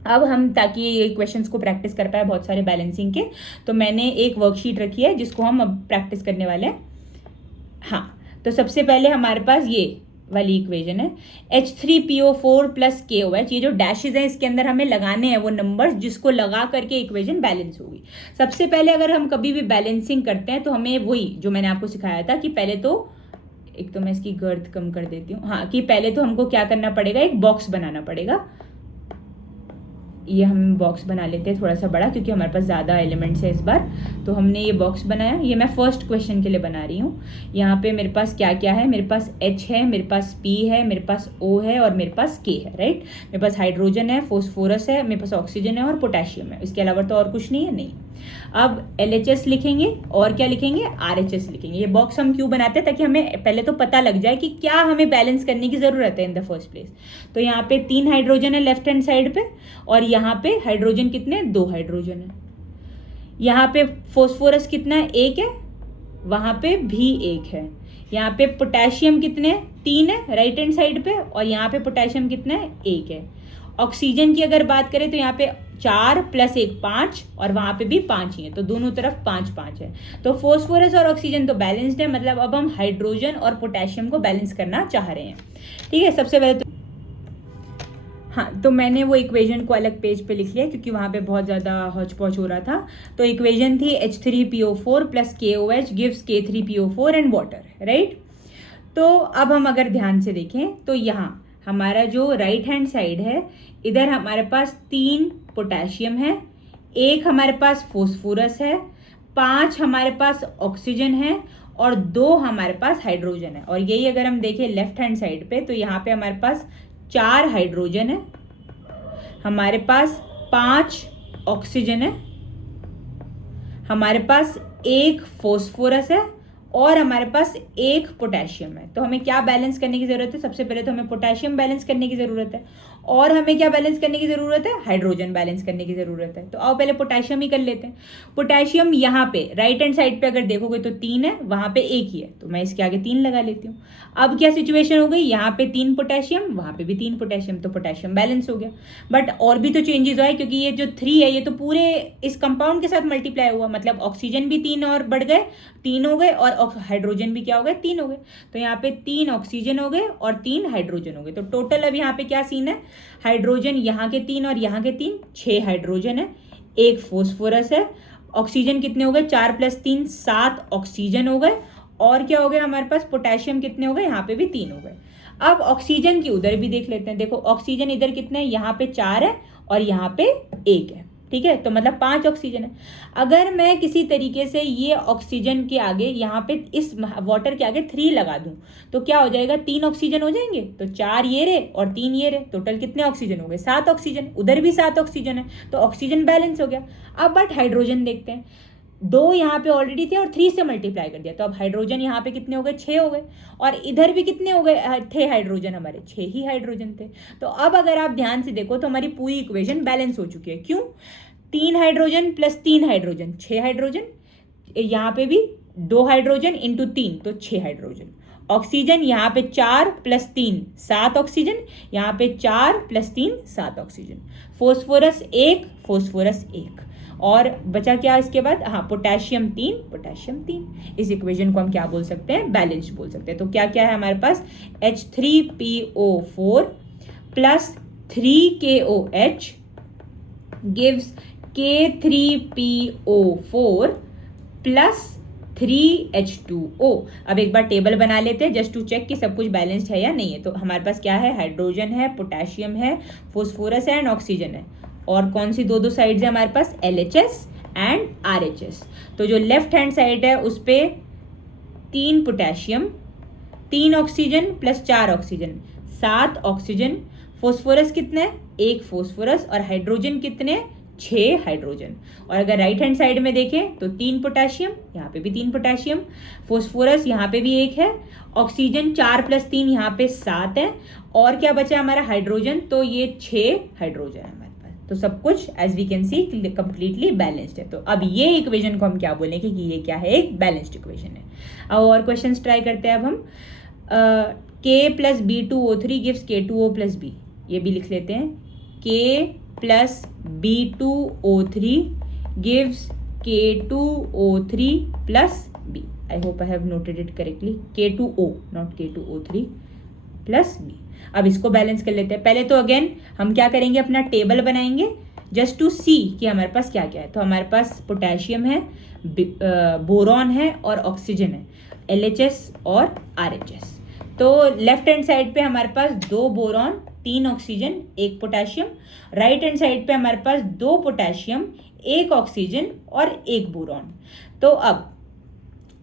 अब हम ताकि ये क्वेश्चंस को प्रैक्टिस कर पाए बहुत सारे बैलेंसिंग के, तो मैंने एक वर्कशीट रखी है जिसको हम अब प्रैक्टिस करने वाले हैं। हाँ, तो सबसे पहले हमारे पास ये वाली इक्वेजन है H3PO4 प्लस KOH। ये जो डैशेज हैं इसके अंदर हमें लगाने हैं वो नंबर्स जिसको लगा करके इक्वेजन बैलेंस होगी। सबसे पहले अगर हम कभी भी बैलेंसिंग करते हैं तो हमें वही जो मैंने आपको सिखाया था कि पहले तो एक तो मैं इसकी गर्द कम कर देती हूँ, हाँ, कि पहले तो हमको क्या करना पड़ेगा, एक बॉक्स बनाना पड़ेगा। ये हम बॉक्स बना लेते हैं थोड़ा सा बड़ा क्योंकि हमारे पास ज़्यादा एलिमेंट्स है इस बार। तो हमने ये बॉक्स बनाया, ये मैं फर्स्ट क्वेश्चन के लिए बना रही हूँ। यहाँ पे मेरे पास क्या क्या है, मेरे पास H है, मेरे पास P है, मेरे पास O है और मेरे पास K है, राइट। मेरे पास हाइड्रोजन है, फोस्फोरस है, मेरे पास ऑक्सीजन है और पोटेशियम है। इसके अलावा तो और कुछ नहीं है, नहीं। अब LHS लिखेंगे और क्या लिखेंगे, RHS लिखेंगे। ये बॉक्स हम क्यों बनाते हैं, ताकि हमें पहले तो पता लग जाए कि क्या हमें बैलेंस करने की ज़रूरत है इन द फर्स्ट प्लेस। तो यहाँ पे 3 हाइड्रोजन है लेफ्ट हैंड साइड पे और यहाँ पे हाइड्रोजन कितने, 2 हाइड्रोजन है। यहाँ पे फोस्फोरस कितना है, 1 है, वहाँ पे भी 1 है। यहाँ पे पोटेशियम कितने, 3 है राइट हैंड साइड पे और यहाँ पे पोटेशियम कितना है, 1 है। ऑक्सीजन की अगर बात करें तो यहाँ पे 4 + 1 5 और वहाँ पे भी 5 ही है, तो दोनों तरफ 5 5 है। तो फोस्फोरस और ऑक्सीजन तो बैलेंस्ड है, मतलब अब हम हाइड्रोजन और पोटेशियम को बैलेंस करना चाह रहे हैं। ठीक है, सबसे पहले तो हाँ, तो मैंने वो इक्वेशन को अलग पेज पे लिख लिया क्योंकि वहाँ पे बहुत ज़्यादा हौच पौच हो रहा था। तो इक्वेशन थी H3PO4 + KOH gives K3PO4 and water, right. तो अब हम अगर ध्यान से देखें तो यहाँ हमारा जो राइट हैंड साइड है, इधर हमारे पास 3 पोटेशियम है, 1 हमारे पास फोस्फोरस है, 5 हमारे पास ऑक्सीजन है और 2 हमारे पास हाइड्रोजन है। और यही अगर हम देखें लेफ्ट हैंड साइड पे तो यहाँ पे हमारे पास 4 हाइड्रोजन है, हमारे पास 5 ऑक्सीजन है, हमारे पास 1 फोस्फोरस है और हमारे पास 1 पोटेशियम है। तो हमें क्या बैलेंस करने की ज़रूरत है, सबसे पहले तो हमें पोटेशियम बैलेंस करने की ज़रूरत है और हमें क्या बैलेंस करने की ज़रूरत है, हाइड्रोजन बैलेंस करने की ज़रूरत है। तो आओ पहले पोटेशियम ही कर लेते हैं। पोटेशियम यहाँ पे राइट हैंड साइड पे अगर देखोगे तो 3 है, वहाँ पे 1 ही है, तो मैं इसके आगे 3 लगा लेती हूँ। अब क्या सिचुएशन हो गई, यहाँ पे 3 पोटेशियम, वहाँ पे भी 3 पोटेशियम, तो पोटेशियम बैलेंस हो गया। बट और भी तो चेंजेस हुआ है क्योंकि ये जो 3 है ये तो पूरे इस कंपाउंड के साथ मल्टीप्लाई हुआ, मतलब ऑक्सीजन भी 3 और बढ़ गए, 3 हो गए और हाइड्रोजन भी क्या हो गए, 3 हो गए। तो यहाँ पे 3 ऑक्सीजन हो गए और 3 हाइड्रोजन हो गए। तो टोटल अब यहाँ पे क्या सीन है, हाइड्रोजन यहाँ के 3 और यहाँ के 3, 6 हाइड्रोजन है, 1 फोस्फोरस है, ऑक्सीजन कितने हो गए, 4 + 3 7 ऑक्सीजन हो गए और क्या हो गया हमारे पास, पोटेशियम कितने हो गए, यहाँ पे भी 3 हो गए। अब ऑक्सीजन की उधर भी देख लेते हैं। देखो ऑक्सीजन इधर कितने हैं, यहाँ पे 4 है और यहाँ पे 1 है, ठीक है, तो मतलब 5 ऑक्सीजन है। अगर मैं किसी तरीके से ये ऑक्सीजन के आगे यहाँ पे इस वाटर के आगे 3 लगा दूं तो क्या हो जाएगा, 3 ऑक्सीजन हो जाएंगे, तो 4 ये रहे और 3 ये रहे, टोटल कितने ऑक्सीजन हो गए, 7 ऑक्सीजन। उधर भी 7 ऑक्सीजन है तो ऑक्सीजन बैलेंस हो गया। अब बट हाइड्रोजन देखते हैं, 2 यहाँ पे ऑलरेडी थे और 3 से मल्टीप्लाई कर दिया, तो अब हाइड्रोजन यहाँ पे कितने हो गए, 6 हो गए और इधर भी कितने हो गए थे हाइड्रोजन, हमारे 6 ही हाइड्रोजन थे। तो अब अगर आप ध्यान से देखो तो हमारी पूरी इक्वेशन बैलेंस हो चुकी है। क्यों, 3 हाइड्रोजन + 3 हाइड्रोजन 6 हाइड्रोजन, यहाँ पे भी 2 हाइड्रोजन × 3 तो 6 हाइड्रोजन। ऑक्सीजन यहाँ पे 4 + 3 7 ऑक्सीजन, यहाँ पे 4 + 3 7 ऑक्सीजन। फोस्फोरस 1 फोस्फोरस 1 और बचा क्या इसके बाद, हाँ, पोटेशियम 3। इस इक्वेशन को हम क्या बोल सकते हैं, बैलेंस्ड बोल सकते हैं। तो क्या क्या है हमारे पास, H3PO4 + 3KOH gives K3PO4 + 3H2O। अब एक बार टेबल बना लेते हैं जस्ट टू चेक कि सब कुछ बैलेंस्ड है या नहीं है। तो हमारे पास क्या है, हाइड्रोजन है, पोटेशियम है, फोस्फोरस है एंड ऑक्सीजन है। और कौन सी 2 साइड्स है हमारे पास, LHS एंड RHS। तो जो लेफ्ट हैंड साइड है उस पर 3 potassium, 3 oxygen + 4 oxygen 7 oxygen. Phosphorus कितने, 1 फोस्फोरस और हाइड्रोजन कितने, 6 हाइड्रोजन। और अगर राइट हैंड साइड में देखें तो 3 पोटेशियम, यहाँ पे भी 3 पोटेशियम, फोस्फोरस यहाँ पे भी 1 है, ऑक्सीजन 4 + 3 यहाँ पे 7 है और क्या बचा हमारा, हाइड्रोजन, तो ये 6 हाइड्रोजन है हमारे पास। तो सब कुछ as we can see completely balanced है। तो अब ये इक्वेशन को हम क्या बोलेंगे कि ये क्या है, एक बैलेंस्ड इक्वेशन है। अब और क्वेश्चन ट्राई करते हैं। अब हम K + B2O3 gives K2O + B, ये भी लिख लेते हैं। K + B2O3 gives K2O3 + B. I hope I have noted it correctly. K2O, not K2O3 plus B. अब इसको बैलेंस कर लेते हैं। पहले तो अगेन हम क्या करेंगे, अपना टेबल बनाएंगे जस्ट टू सी कि हमारे पास क्या क्या है। तो हमारे पास पोटेशियम है, बोरॉन है और ऑक्सीजन है, LHS और RHS। तो लेफ्ट हैंड साइड पे हमारे पास 2 boron, 3 oxygen, 1 potassium. Right hand side पे हमारे पास 2 पोटेशियम, 1 ऑक्सीजन और 1 बोरॉन। तो अब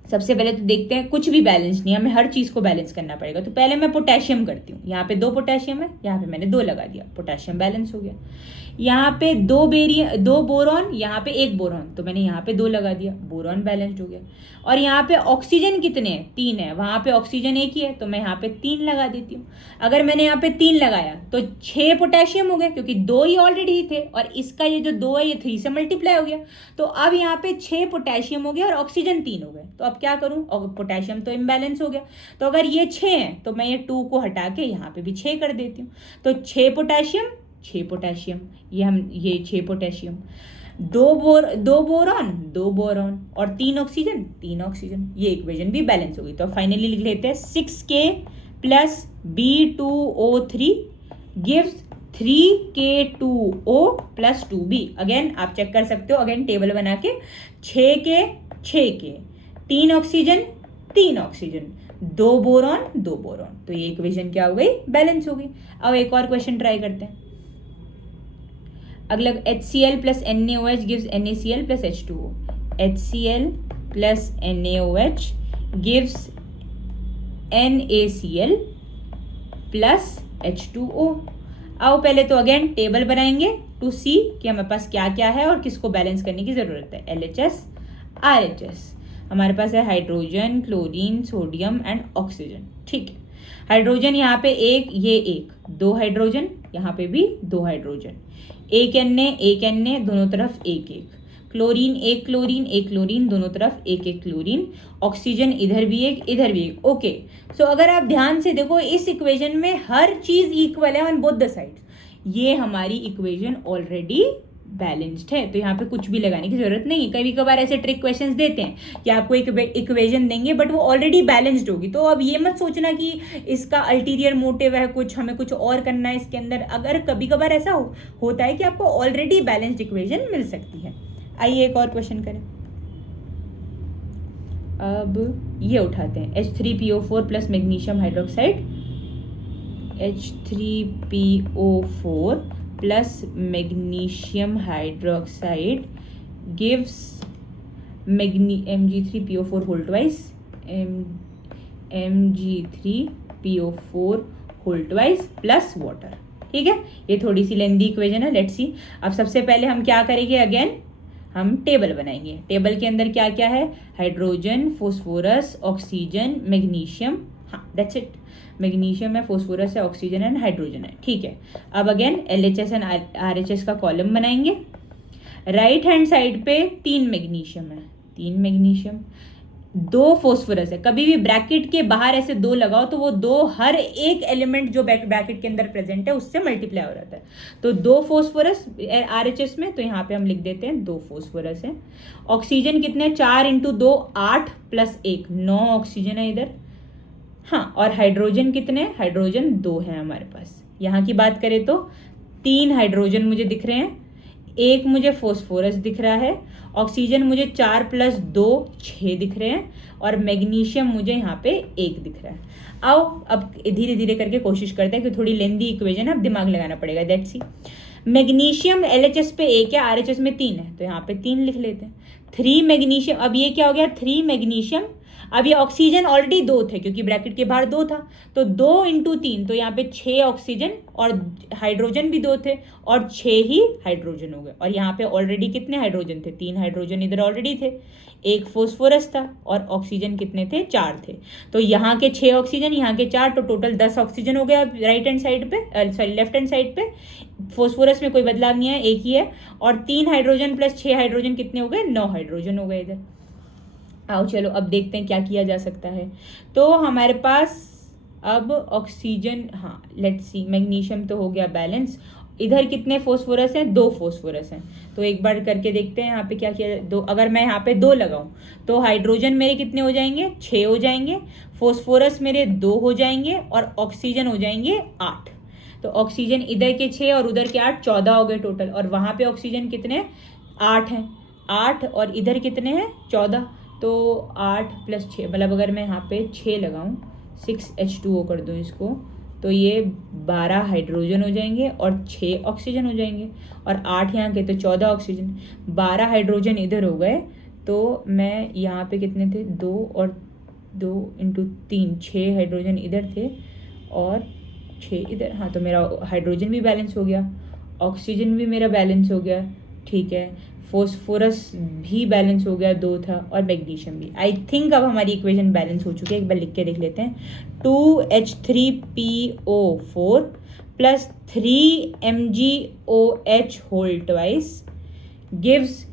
सबसे पहले तो देखते हैं, कुछ भी बैलेंस नहीं, हमें हर चीज़ को बैलेंस करना पड़ेगा। तो पहले मैं पोटेशियम करती हूँ। यहाँ पे 2 पोटेशियम है, यहाँ पे मैंने 2 लगा दिया, पोटेशियम बैलेंस हो गया। यहाँ पे 2 बोरॉन, यहाँ पे 1 बोरॉन, तो मैंने यहाँ पे 2 लगा दिया, बोरॉन बैलेंस्ड हो गया। और यहाँ पे ऑक्सीजन कितने हैं, 3 है, वहाँ पे ऑक्सीजन 1 ही है, तो मैं यहाँ पे 3 लगा देती हूँ। अगर मैंने यहाँ पे 3 लगाया तो 6 पोटेशियम हो गए, क्योंकि 2 ही ऑलरेडी थे, और इसका ये जो 2 है ये 3 से मल्टीप्लाई हो गया। तो अब यहाँ पे 6 पोटेशियम हो गया और ऑक्सीजन 3 हो गए। तो अब क्या करूँ, और पोटेशियम तो इम्बैलेंस हो गया। तो अगर ये 6 हैं तो मैं ये 2 को हटा के यहाँ पे भी 6 कर देती हूँ। तो 6 पोटेशियम, 6 पोटेशियम, ये 6 पोटेशियम, 2 बोरॉन, 2 बोरॉन और 3 ऑक्सीजन, 3 ऑक्सीजन। ये इक्वेशन भी बैलेंस होगी। तो फाइनली लिख लेते हैं 6K plus B2O3 gives 3K2O plus 2B। Again आप चेक कर सकते हो, अगेन टेबल बना के 6K, 6K, 3 oxygen, 3 oxygen, 2 boron, 2 boron. तो ये इक्वेशन क्या हो गई, बैलेंस हो गई। अब एक और क्वेश्चन ट्राई करते हैं। अगला HCl plus NaOH gives NaCl plus H2O। HCl plus NaOH gives NaCl plus H2O। आओ पहले तो अगेन टेबल बनाएंगे टू सी कि हमारे पास क्या क्या है और किसको बैलेंस करने की ज़रूरत है। LHS, RHS हमारे पास है, hydrogen, chlorine, sodium and oxygen. ठीक है, हाइड्रोजन यहाँ पे 1, ये 1, 2 हाइड्रोजन, यहाँ पे भी 2 हाइड्रोजन, 1 Na दोनों तरफ 1 1, क्लोरीन 1 क्लोरीन, 1 क्लोरीन, दोनों तरफ 1 1 क्लोरीन, ऑक्सीजन इधर भी 1 इधर भी 1। ओके, सो अगर आप ध्यान से देखो इस इक्वेशन में हर चीज इक्वल है ऑन बोथ द साइड्स। ये हमारी इक्वेशन ऑलरेडी बैलेंस्ड है, तो यहाँ पे कुछ भी लगाने की जरूरत नहीं है। कभी कभार ऐसे ट्रिक क्वेश्चंस देते हैं कि आपको एक इक्वेशन देंगे बट वो ऑलरेडी बैलेंस्ड होगी, तो अब ये मत सोचना कि इसका अल्टीरियर मोटिव है कुछ, हमें कुछ और करना है इसके अंदर। अगर कभी कभार ऐसा होता है कि आपको ऑलरेडी बैलेंस्ड इक्वेशन मिल सकती है। आइए एक और क्वेश्चन करें। अब ये उठाते हैं, H3PO4 plus magnesium hydroxide, H3PO4 plus magnesium hydroxide gives Mg3PO4 whole twice, Mg3PO4 whole twice plus water. ठीक है, ये थोड़ी सी लेंदी इक्वेशन है, लेट्स सी। अब सबसे पहले हम क्या करेंगे, अगेन हम टेबल बनाएंगे। टेबल के अंदर क्या क्या है, हाइड्रोजन, फोस्फोरस, ऑक्सीजन, मैग्नीशियम, हाँ दैट्स इट। मैग्नीशियम है, फोस्फोरस है, ऑक्सीजन एंड हाइड्रोजन है। ठीक है, अब अगेन LHS एंड RHS का कॉलम बनाएंगे। राइट हैंड साइड पे 3 मैग्नीशियम है, 3 मैग्नीशियम, 2 फोस्फोरस है। कभी भी ब्रैकेट के बाहर ऐसे 2 लगाओ तो वो 2 हर एक एलिमेंट जो ब्रैकेट के अंदर प्रेजेंट है उससे मल्टीप्लाई हो जाता है। तो 2 फोस्फोरस RHS में, तो यहाँ पे हम लिख देते हैं 2 फोस्फोरस है। ऑक्सीजन कितने, 4 × 2 8 प्लस 1 9 ऑक्सीजन है इधर। हाँ, और हाइड्रोजन कितने, हाइड्रोजन 2 है हमारे पास। यहाँ की बात करें तो 3 हाइड्रोजन मुझे दिख रहे हैं, 1 मुझे फोस्फोरस दिख रहा है, ऑक्सीजन मुझे 4 + 2 6 दिख रहे हैं, और मैग्नीशियम मुझे यहाँ पे 1 दिख रहा है। आओ अब धीरे धीरे करके कोशिश करते हैं कि थोड़ी लेंदी इक्वेशन है, अब दिमाग लगाना पड़ेगा। दैट्स सी, मैग्नीशियम LHS पे 1 है, RHS में 3 है, तो यहाँ पे 3 लिख लेते हैं। 3 मैग्नीशियम, अब ये क्या हो गया, 3 मैग्नीशियम। अब ये ऑक्सीजन ऑलरेडी 2 थे क्योंकि ब्रैकेट के बाहर 2 था, तो 2 × 3, तो यहाँ पे 6 ऑक्सीजन, और हाइड्रोजन भी 2 थे और 6 ही हाइड्रोजन हो गए। और यहाँ पे ऑलरेडी कितने हाइड्रोजन थे, 3 हाइड्रोजन इधर ऑलरेडी थे, 1 फोस्फोरस था, और ऑक्सीजन कितने थे, 4 थे। तो यहाँ के 6 ऑक्सीजन, यहाँ के 4, तो टोटल 10 ऑक्सीजन हो गया राइट हैंड साइड पे, सॉरी लेफ्ट हैंड साइड पे। फोस्फोरस में कोई बदलाव नहीं है, 1 ही है, और 3 हाइड्रोजन प्लस 6 हाइड्रोजन कितने हो गए, 9 हाइड्रोजन हो गए इधर। आओ चलो अब देखते हैं क्या किया जा सकता है। तो हमारे पास अब ऑक्सीजन, हाँ लेट्स सी, मैग्नीशियम तो हो गया बैलेंस, इधर कितने फोस्फोरस हैं, 2 फोस्फोरस हैं। तो एक बार करके देखते हैं यहाँ पे क्या किया, दो, अगर मैं यहाँ पे 2 लगाऊं तो हाइड्रोजन मेरे कितने हो जाएंगे, 6 हो जाएंगे, फोस्फोरस मेरे 2 हो जाएंगे और ऑक्सीजन हो जाएंगे 8। तो ऑक्सीजन इधर के 6 और उधर के 8, 14 हो गए टोटल। और वहाँ पे ऑक्सीजन कितने, 8 हैं, 8 और इधर कितने हैं, 14। तो 8 + 6, मतलब अगर मैं यहाँ पे 6 लगाऊं, 6H2O कर दूं इसको, तो ये 12 हाइड्रोजन हो जाएंगे और 6 ऑक्सीजन हो जाएंगे। और 8 यहाँ के, तो 14 ऑक्सीजन, 12 हाइड्रोजन इधर हो गए। तो मैं यहाँ पे कितने थे, 2 और 2 × 3, 6 हाइड्रोजन इधर थे और 6 इधर। हाँ, तो मेरा हाइड्रोजन भी बैलेंस हो गया, ऑक्सीजन भी मेरा बैलेंस हो गया, ठीक है, फोस्फोरस भी बैलेंस हो गया, 2 था, और मैग्नीशियम भी। आई थिंक अब हमारी इक्वेशन बैलेंस हो चुकी है। एक बार लिख के देख लेते हैं। 2H3PO4 + 3MgOH whole twice gives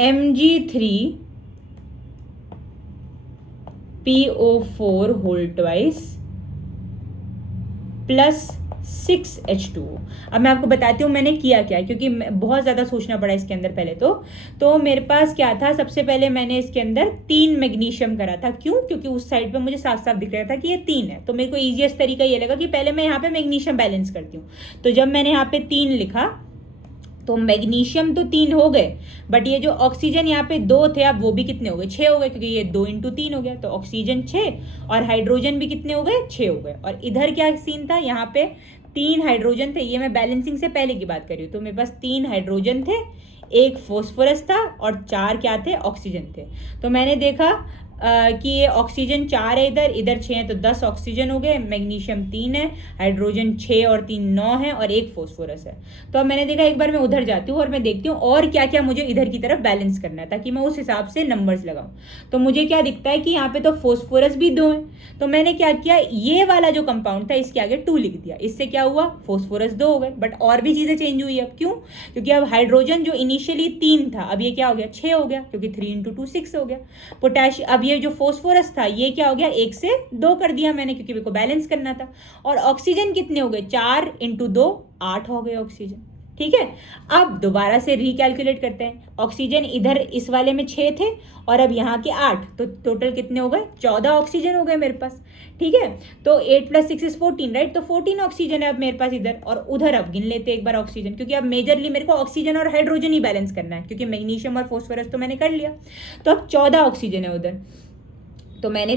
Mg3PO4 whole twice plus 6H2O। अब मैं आपको बताती हूँ मैंने किया क्या, क्योंकि बहुत ज़्यादा सोचना पड़ा इसके अंदर। पहले तो मेरे पास क्या था, सबसे पहले मैंने इसके अंदर 3 मैग्नीशियम करा था। क्यों, क्योंकि उस साइड पे मुझे साफ साफ दिख रहा था कि ये 3 है। तो मेरे को ईजिएस्ट तरीका ये लगा कि पहले मैं यहाँ पे मैग्नीशियम बैलेंस करती हूँ। तो जब मैंने यहाँ पे 3 लिखा तो मैग्नीशियम तो 3 हो गए, बट ये जो ऑक्सीजन यहाँ पे 2 थे, अब वो भी कितने हो गए, 6 हो गए, क्योंकि ये 2 × 3 हो गया। तो ऑक्सीजन 6 और हाइड्रोजन भी कितने हो गए, 6 हो गए। और इधर क्या सीन था, यहाँ पे 3 हाइड्रोजन थे। ये मैं बैलेंसिंग से पहले की बात कर रही हूँ। तो मेरे पास 3 हाइड्रोजन थे, 1 फोस्फोरस था और 4 क्या थे, ऑक्सीजन थे। तो मैंने देखा कि ये ऑक्सीजन 4 है, इधर 6 है, तो 10 ऑक्सीजन हो गए, मैग्नीशियम 3 है, हाइड्रोजन 6 और 3 9 है और 1 फोस्फोरस है। तो अब मैंने देखा एक बार मैं उधर जाती हूँ और मैं देखती हूँ और क्या क्या मुझे इधर की तरफ बैलेंस करना है, ताकि मैं उस हिसाब से नंबर्स लगाऊं। तो मुझे क्या दिखता है कि यहाँ पे तो फोस्फोरस भी 2 है। तो मैंने क्या किया, ये वाला जो कंपाउंड था इसके आगे 2 लिख दिया। इससे क्या हुआ, फोस्फोरस 2 हो गए, बट और भी चीजें चेंज हुई। अब क्यों, क्योंकि अब हाइड्रोजन जो इनिशियली 3 था, अब ये क्या हो गया, 6 हो गया, क्योंकि 3 × 2 6 हो गया। पोटेशियम, अब ये जो फोस्फोरस था ये क्या हो गया, 1 से 2 कर दिया मैंने, क्योंकि मेरे को बैलेंस करना था। और ऑक्सीजन कितने हो गए, 4 × 2 8 हो गए ऑक्सीजन, ठीक है। अब दोबारा से रिकैलकुलेट करते हैं। ऑक्सीजन इधर इस वाले में 6 थे और अब यहाँ के 8, तो टोटल कितने हो गए, 14 ऑक्सीजन हो गए मेरे पास, ठीक है। तो 8 + 6 = 14, राइट। तो 14 ऑक्सीजन है अब मेरे पास इधर। और उधर अब गिन लेते एक बार ऑक्सीजन, क्योंकि अब मेजरली मेरे को ऑक्सीजन और हाइड्रोजन ही बैलेंस करना है, क्योंकि मैग्नीशियम और फोस्फोरस तो मैंने कर लिया। तो अब 14 ऑक्सीजन है उधर। तो मैंने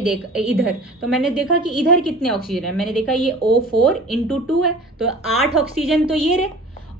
देखा कि इधर कितने ऑक्सीजन है। मैंने देखा ये O4 × 2 है, तो 8 ऑक्सीजन तो ये रहे,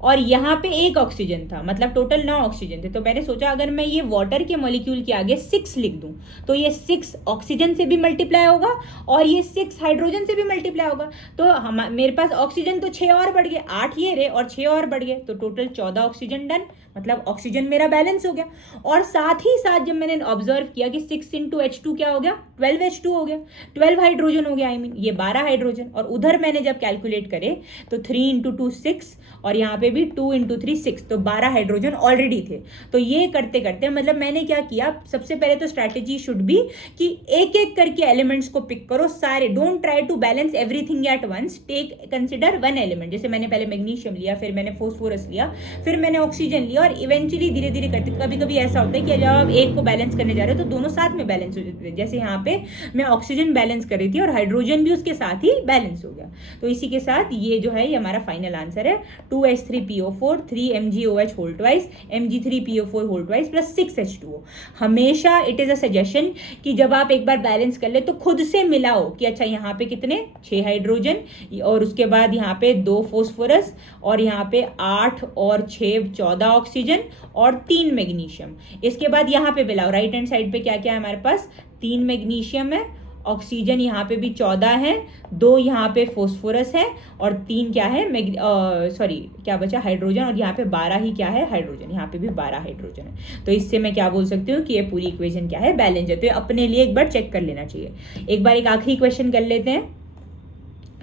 और यहाँ पे 1 ऑक्सीजन था, मतलब टोटल 9 ऑक्सीजन थे। तो मैंने सोचा अगर मैं ये वाटर के मॉलिक्यूल के आगे 6 लिख दूं, तो ये 6 ऑक्सीजन से भी मल्टीप्लाई होगा और ये 6 हाइड्रोजन से भी मल्टीप्लाई होगा। तो मेरे पास ऑक्सीजन तो 6 और बढ़ गए, 8 ये रहे और 6 और बढ़ गए, तो टोटल 14 ऑक्सीजन डन, मतलब ऑक्सीजन मेरा बैलेंस हो गया। और साथ ही साथ जब मैंने ऑब्जर्व किया कि 6 × H2 क्या हो गया, 12H2 हो गया, 12 हाइड्रोजन हो गया, ये 12 हाइड्रोजन। और उधर मैंने जब कैलकुलेट करे तो 3 × 2 6 और यहाँ पे भी 2 × 3 6, तो 12 हाइड्रोजन ऑलरेडी थे। तो ये करते करते मतलब मैंने क्या किया, सबसे पहले तो स्ट्रैटेजी शुड बी कि एक एक करके एलिमेंट्स को पिक करो सारे। Don't try to balance everything at once, take consider one element. जैसे मैंने पहले मैग्नीशियम लिया, फिर मैंने फोस्फोरस लिया, फिर मैंने ऑक्सीजन लिया, और इवेंचुअली धीरे धीरे करते, कभी कभी ऐसा होता है कि जब आप एक को बैलेंस करने जा रहे हो तो दोनों साथ में बैलेंस हो जाते हैं। जैसे यहाँ पे मैं ऑक्सीजन बैलेंस कर रही थी और हाइड्रोजन भी उसके साथ ही बैलेंस हो गया। तो इसी के साथ ये जो है ये हमारा फाइनल आंसर है, 2H3PO4 3MgOH whole twice Mg3PO4 whole twice plus 6H2O। हमेशा इट इज अ सजेशन कि जब आप एक बार बैलेंस कर ले तो खुद से मिलाओ कि अच्छा यहाँ पे कितने, 6 हाइड्रोजन, और उसके बाद यहाँ पे 2 फोस्फोरस, और यहाँ पे 8 और 6 14 ऑक्सीजन और 3 मैग्नीशियम। इसके बाद यहाँ पे मिलाओ, राइट हैंड साइड पे क्या क्या है हमारे पास, 3 मैग्नीशियम है, ऑक्सीजन यहाँ पे भी 14 है, 2 यहाँ पे फोस्फोरस है और 3 क्या है क्या बचा, हाइड्रोजन, और यहाँ पे 12 ही क्या है, हाइड्रोजन, यहाँ पे भी 12 हाइड्रोजन है। तो इससे मैं क्या बोल सकती हूँ कि ये पूरी इक्वेशन क्या है, बैलेंस है। तो अपने लिए एक बार चेक कर लेना चाहिए। एक बार एक आखिरी क्वेश्चन कर लेते हैं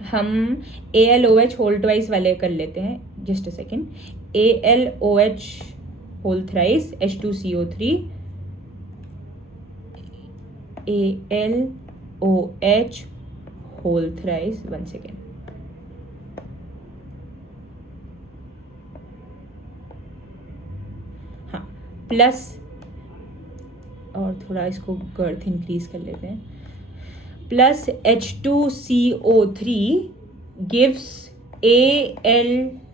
हम, AlOH होल ट्वाइस वाले कर लेते हैं, just a second. AlOH whole thrice H2CO3, AlOH whole thrice, 1 second, plus, और थोड़ा इसको गर्थ इंक्रीज कर लेते हैं, plus H2CO3 gives Al,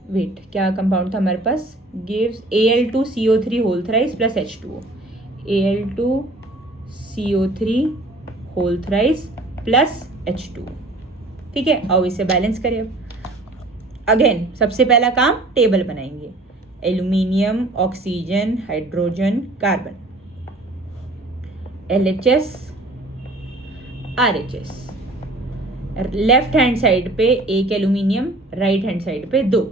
wait क्या कंपाउंड था हमारे पास, gives Al2CO3 whole thrice plus H2O, Al2CO3 whole thrice plus H2O। ठीक है, आओ इसे बैलेंस करें। अब अगेन सबसे पहला काम टेबल बनाएंगे, aluminium, oxygen, hydrogen, carbon, LHS, RHS। Left hand side पे एक एल्यूमिनियम, राइट हैंड साइड पे 2,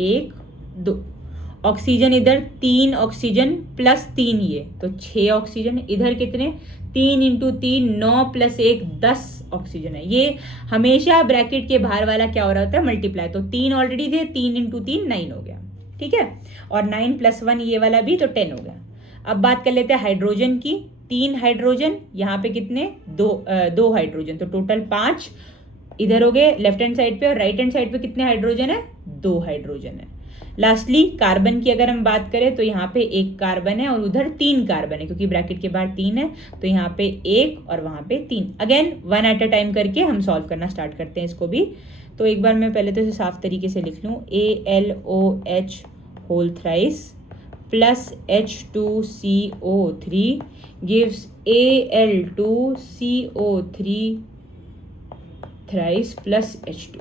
1 2। ऑक्सीजन इधर 3 ऑक्सीजन प्लस 3 ये, तो 6 ऑक्सीजन। इधर कितने, 3 इंटू 3 9 प्लस 1 10 ऑक्सीजन है। ये हमेशा ब्रैकेट के बाहर वाला क्या हो रहा होता है, मल्टीप्लाई। तो 3 ऑलरेडी थे, 3 इंटू 3 9 हो गया। ठीक है, और 9 प्लस 1 ये वाला भी, तो 10 हो गया। अब बात कर लेते हैं हाइड्रोजन की, 3 हाइड्रोजन, यहाँ पे कितने, 2 हाइड्रोजन, तो टोटल 5 इधर हो गए लेफ्ट हैंड साइड पे, और राइट हैंड साइड पे कितने हाइड्रोजन है, 2 हाइड्रोजन है। लास्टली कार्बन की अगर हम बात करें तो यहाँ पे 1 कार्बन है और उधर 3 कार्बन है, क्योंकि ब्रैकेट के बाहर 3 है, तो यहाँ पे 1 और वहाँ पे 3। अगेन 1 एट अ टाइम करके हम सॉल्व करना स्टार्ट करते हैं इसको भी। तो एक बार मैं पहले तो इसे साफ तरीके से लिख लूँ, ALOH whole thrice plus H2CO3 gives Al2CO3 thrice plus H2।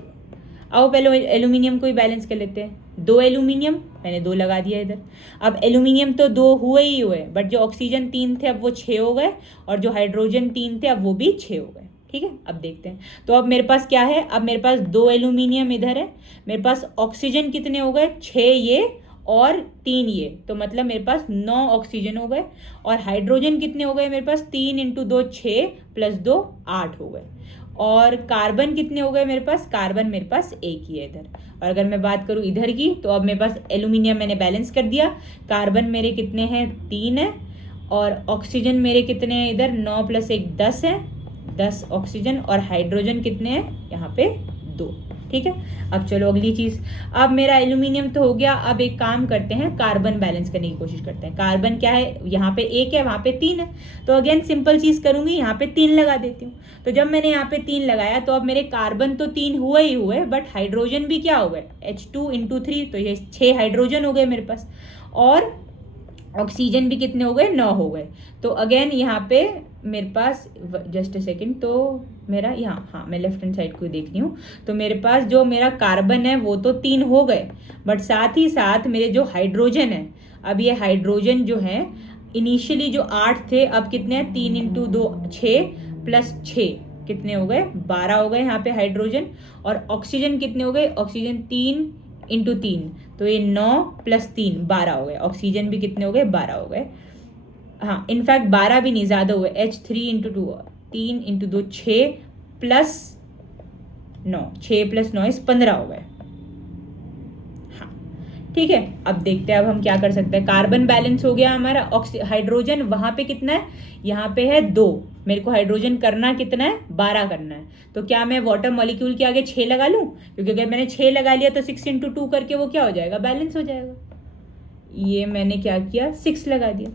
आओ पहले एल्यूमिनियम को ही बैलेंस कर लेते हैं। 2 एल्यूमिनियम, मैंने 2 लगा दिया इधर। अब एल्यूमिनियम तो 2 हुए ही हुए, बट जो ऑक्सीजन 3 थे अब वो 6 हो गए, और जो हाइड्रोजन 3 थे अब वो भी 6 हो गए। ठीक है, अब देखते हैं। तो अब मेरे पास क्या है, अब मेरे पास 2 एल्यूमिनियम इधर है, मेरे पास ऑक्सीजन कितने हो गए, 6 ये और 3 ये, तो मतलब मेरे पास 9 ऑक्सीजन हो गए। और हाइड्रोजन कितने हो गए मेरे पास, 3 इंटू 2 6 प्लस 2 8 हो गए। और कार्बन कितने हो गए मेरे पास, कार्बन मेरे पास 1 ही है इधर। और अगर मैं बात करूँ इधर की, तो अब मेरे पास एल्यूमिनियम मैंने बैलेंस कर दिया, कार्बन मेरे कितने हैं, 3 है, और ऑक्सीजन मेरे कितने हैं इधर, 9 प्लस 1 10 है, 10 ऑक्सीजन, और हाइड्रोजन कितने हैं यहाँ पे 2। ठीक है, अब चलो अगली चीज़। अब मेरा एल्यूमिनियम तो हो गया, अब एक काम करते हैं, कार्बन बैलेंस करने की कोशिश करते हैं। कार्बन क्या है, यहाँ पे 1 है, वहाँ पे 3 है, तो अगेन सिंपल चीज़ करूँगी, यहाँ पे 3 लगा देती हूँ। तो जब मैंने यहाँ पे 3 लगाया, तो अब मेरे कार्बन तो 3 हुए ही हुए, बट हाइड्रोजन भी क्या हो गए, H2 इंटू 3, तो ये 6 हाइड्रोजन हो गए मेरे पास, और ऑक्सीजन भी कितने हो गए, 9 हो गए। तो अगेन यहाँ पे मेरे पास, जस्ट अ सेकेंड, तो मेरा यहाँ, हाँ मैं लेफ्ट हैंड साइड को देख रही हूँ, तो मेरे पास जो मेरा कार्बन है वो तो 3 हो गए, बट साथ ही साथ मेरे जो हाइड्रोजन है, अब ये हाइड्रोजन जो है इनिशियली जो 8 थे, अब कितने हैं, 3 इंटू 2 6 प्लस 6 कितने हो गए, 12 हो गए यहाँ पे हाइड्रोजन। और ऑक्सीजन कितने हो गए, ऑक्सीजन 3 इंटू 3, तो ये 9 प्लस 3 12 हो गए। ऑक्सीजन भी कितने हो गए, 12 हो गए। हाँ इनफैक्ट 12 भी नहीं, ज़्यादा हुए, H3 into 2, 3 into 2 6 plus 9, 6 plus 9 15 हो गए। हाँ ठीक है, अब देखते हैं अब हम क्या कर सकते हैं। कार्बन बैलेंस हो गया हमारा। हाइड्रोजन वहाँ पे कितना है, यहाँ पे है 2, मेरे को हाइड्रोजन करना कितना है, 12 करना है। तो क्या मैं वाटर मॉलिक्यूल के आगे 6 लगा लूँ, क्योंकि अगर मैंने 6 लगा लिया तो 6 इंटू 2 करके वो क्या हो जाएगा, बैलेंस हो जाएगा। ये मैंने क्या किया, 6 लगा दिया।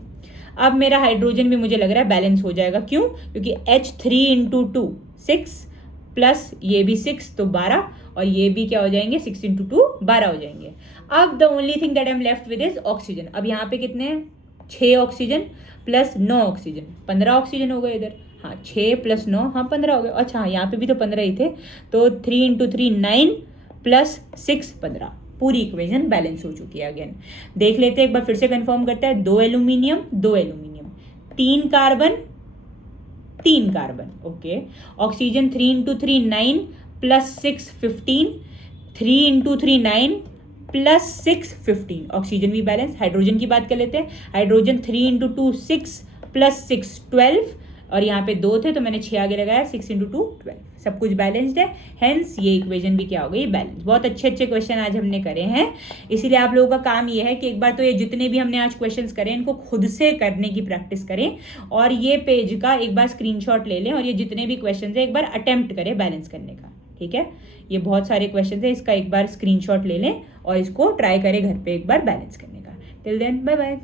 अब मेरा हाइड्रोजन भी मुझे लग रहा है बैलेंस हो जाएगा, क्यों, क्योंकि H3 इंटू 2 6 प्लस ये भी 6, तो 12, और ये भी क्या हो जाएंगे, 6 इंटू 2 12 हो जाएंगे। अब the only thing that I am left with is oxygen. अब यहाँ पे कितने हैं, 6 ऑक्सीजन प्लस 9 ऑक्सीजन, 15 ऑक्सीजन हो गए इधर। हाँ 6 प्लस 9, हाँ 15 हो गए। अच्छा हाँ यहाँ पे भी तो 15 ही थे, तो 3 इंटू 3 9 प्लस 6 15, पूरी इक्वेशन बैलेंस हो चुकी है। अगेन देख लेते हैं, एक बार फिर से कंफर्म करते हैं। 2 aluminium 2 aluminium, 3 carbon 3 carbon, okay. Oxygen 3 into 3 9 plus 6 15, 3 into 3 9 plus 6 15, oxygen भी बैलेंस। हाइड्रोजन की बात कर लेते हैं। हाइड्रोजन 3 इंटू 2 6 प्लस 6 12, और यहाँ पे 2 थे तो मैंने 6 आगे लगाया, 6 इंटू 2 12, सब कुछ बैलेंस्ड है। हेंस ये इक्वेशन भी क्या हो गई, बैलेंस। बहुत अच्छे अच्छे क्वेश्चन आज हमने करे हैं, इसीलिए आप लोगों का काम ये है कि एक बार तो ये जितने भी हमने आज क्वेश्चंस करे इनको खुद से करने की प्रैक्टिस करें, और ये पेज का एक बार स्क्रीनशॉट ले लें, और ये जितने भी क्वेश्चन है एक बार अटेम्प्ट करें बैलेंस करने का। ठीक है, ये बहुत सारे क्वेश्चन है, इसका एक बार स्क्रीनशॉट ले लें और इसको ट्राई करें घर पे एक बार बैलेंस करने का। Till then bye bye.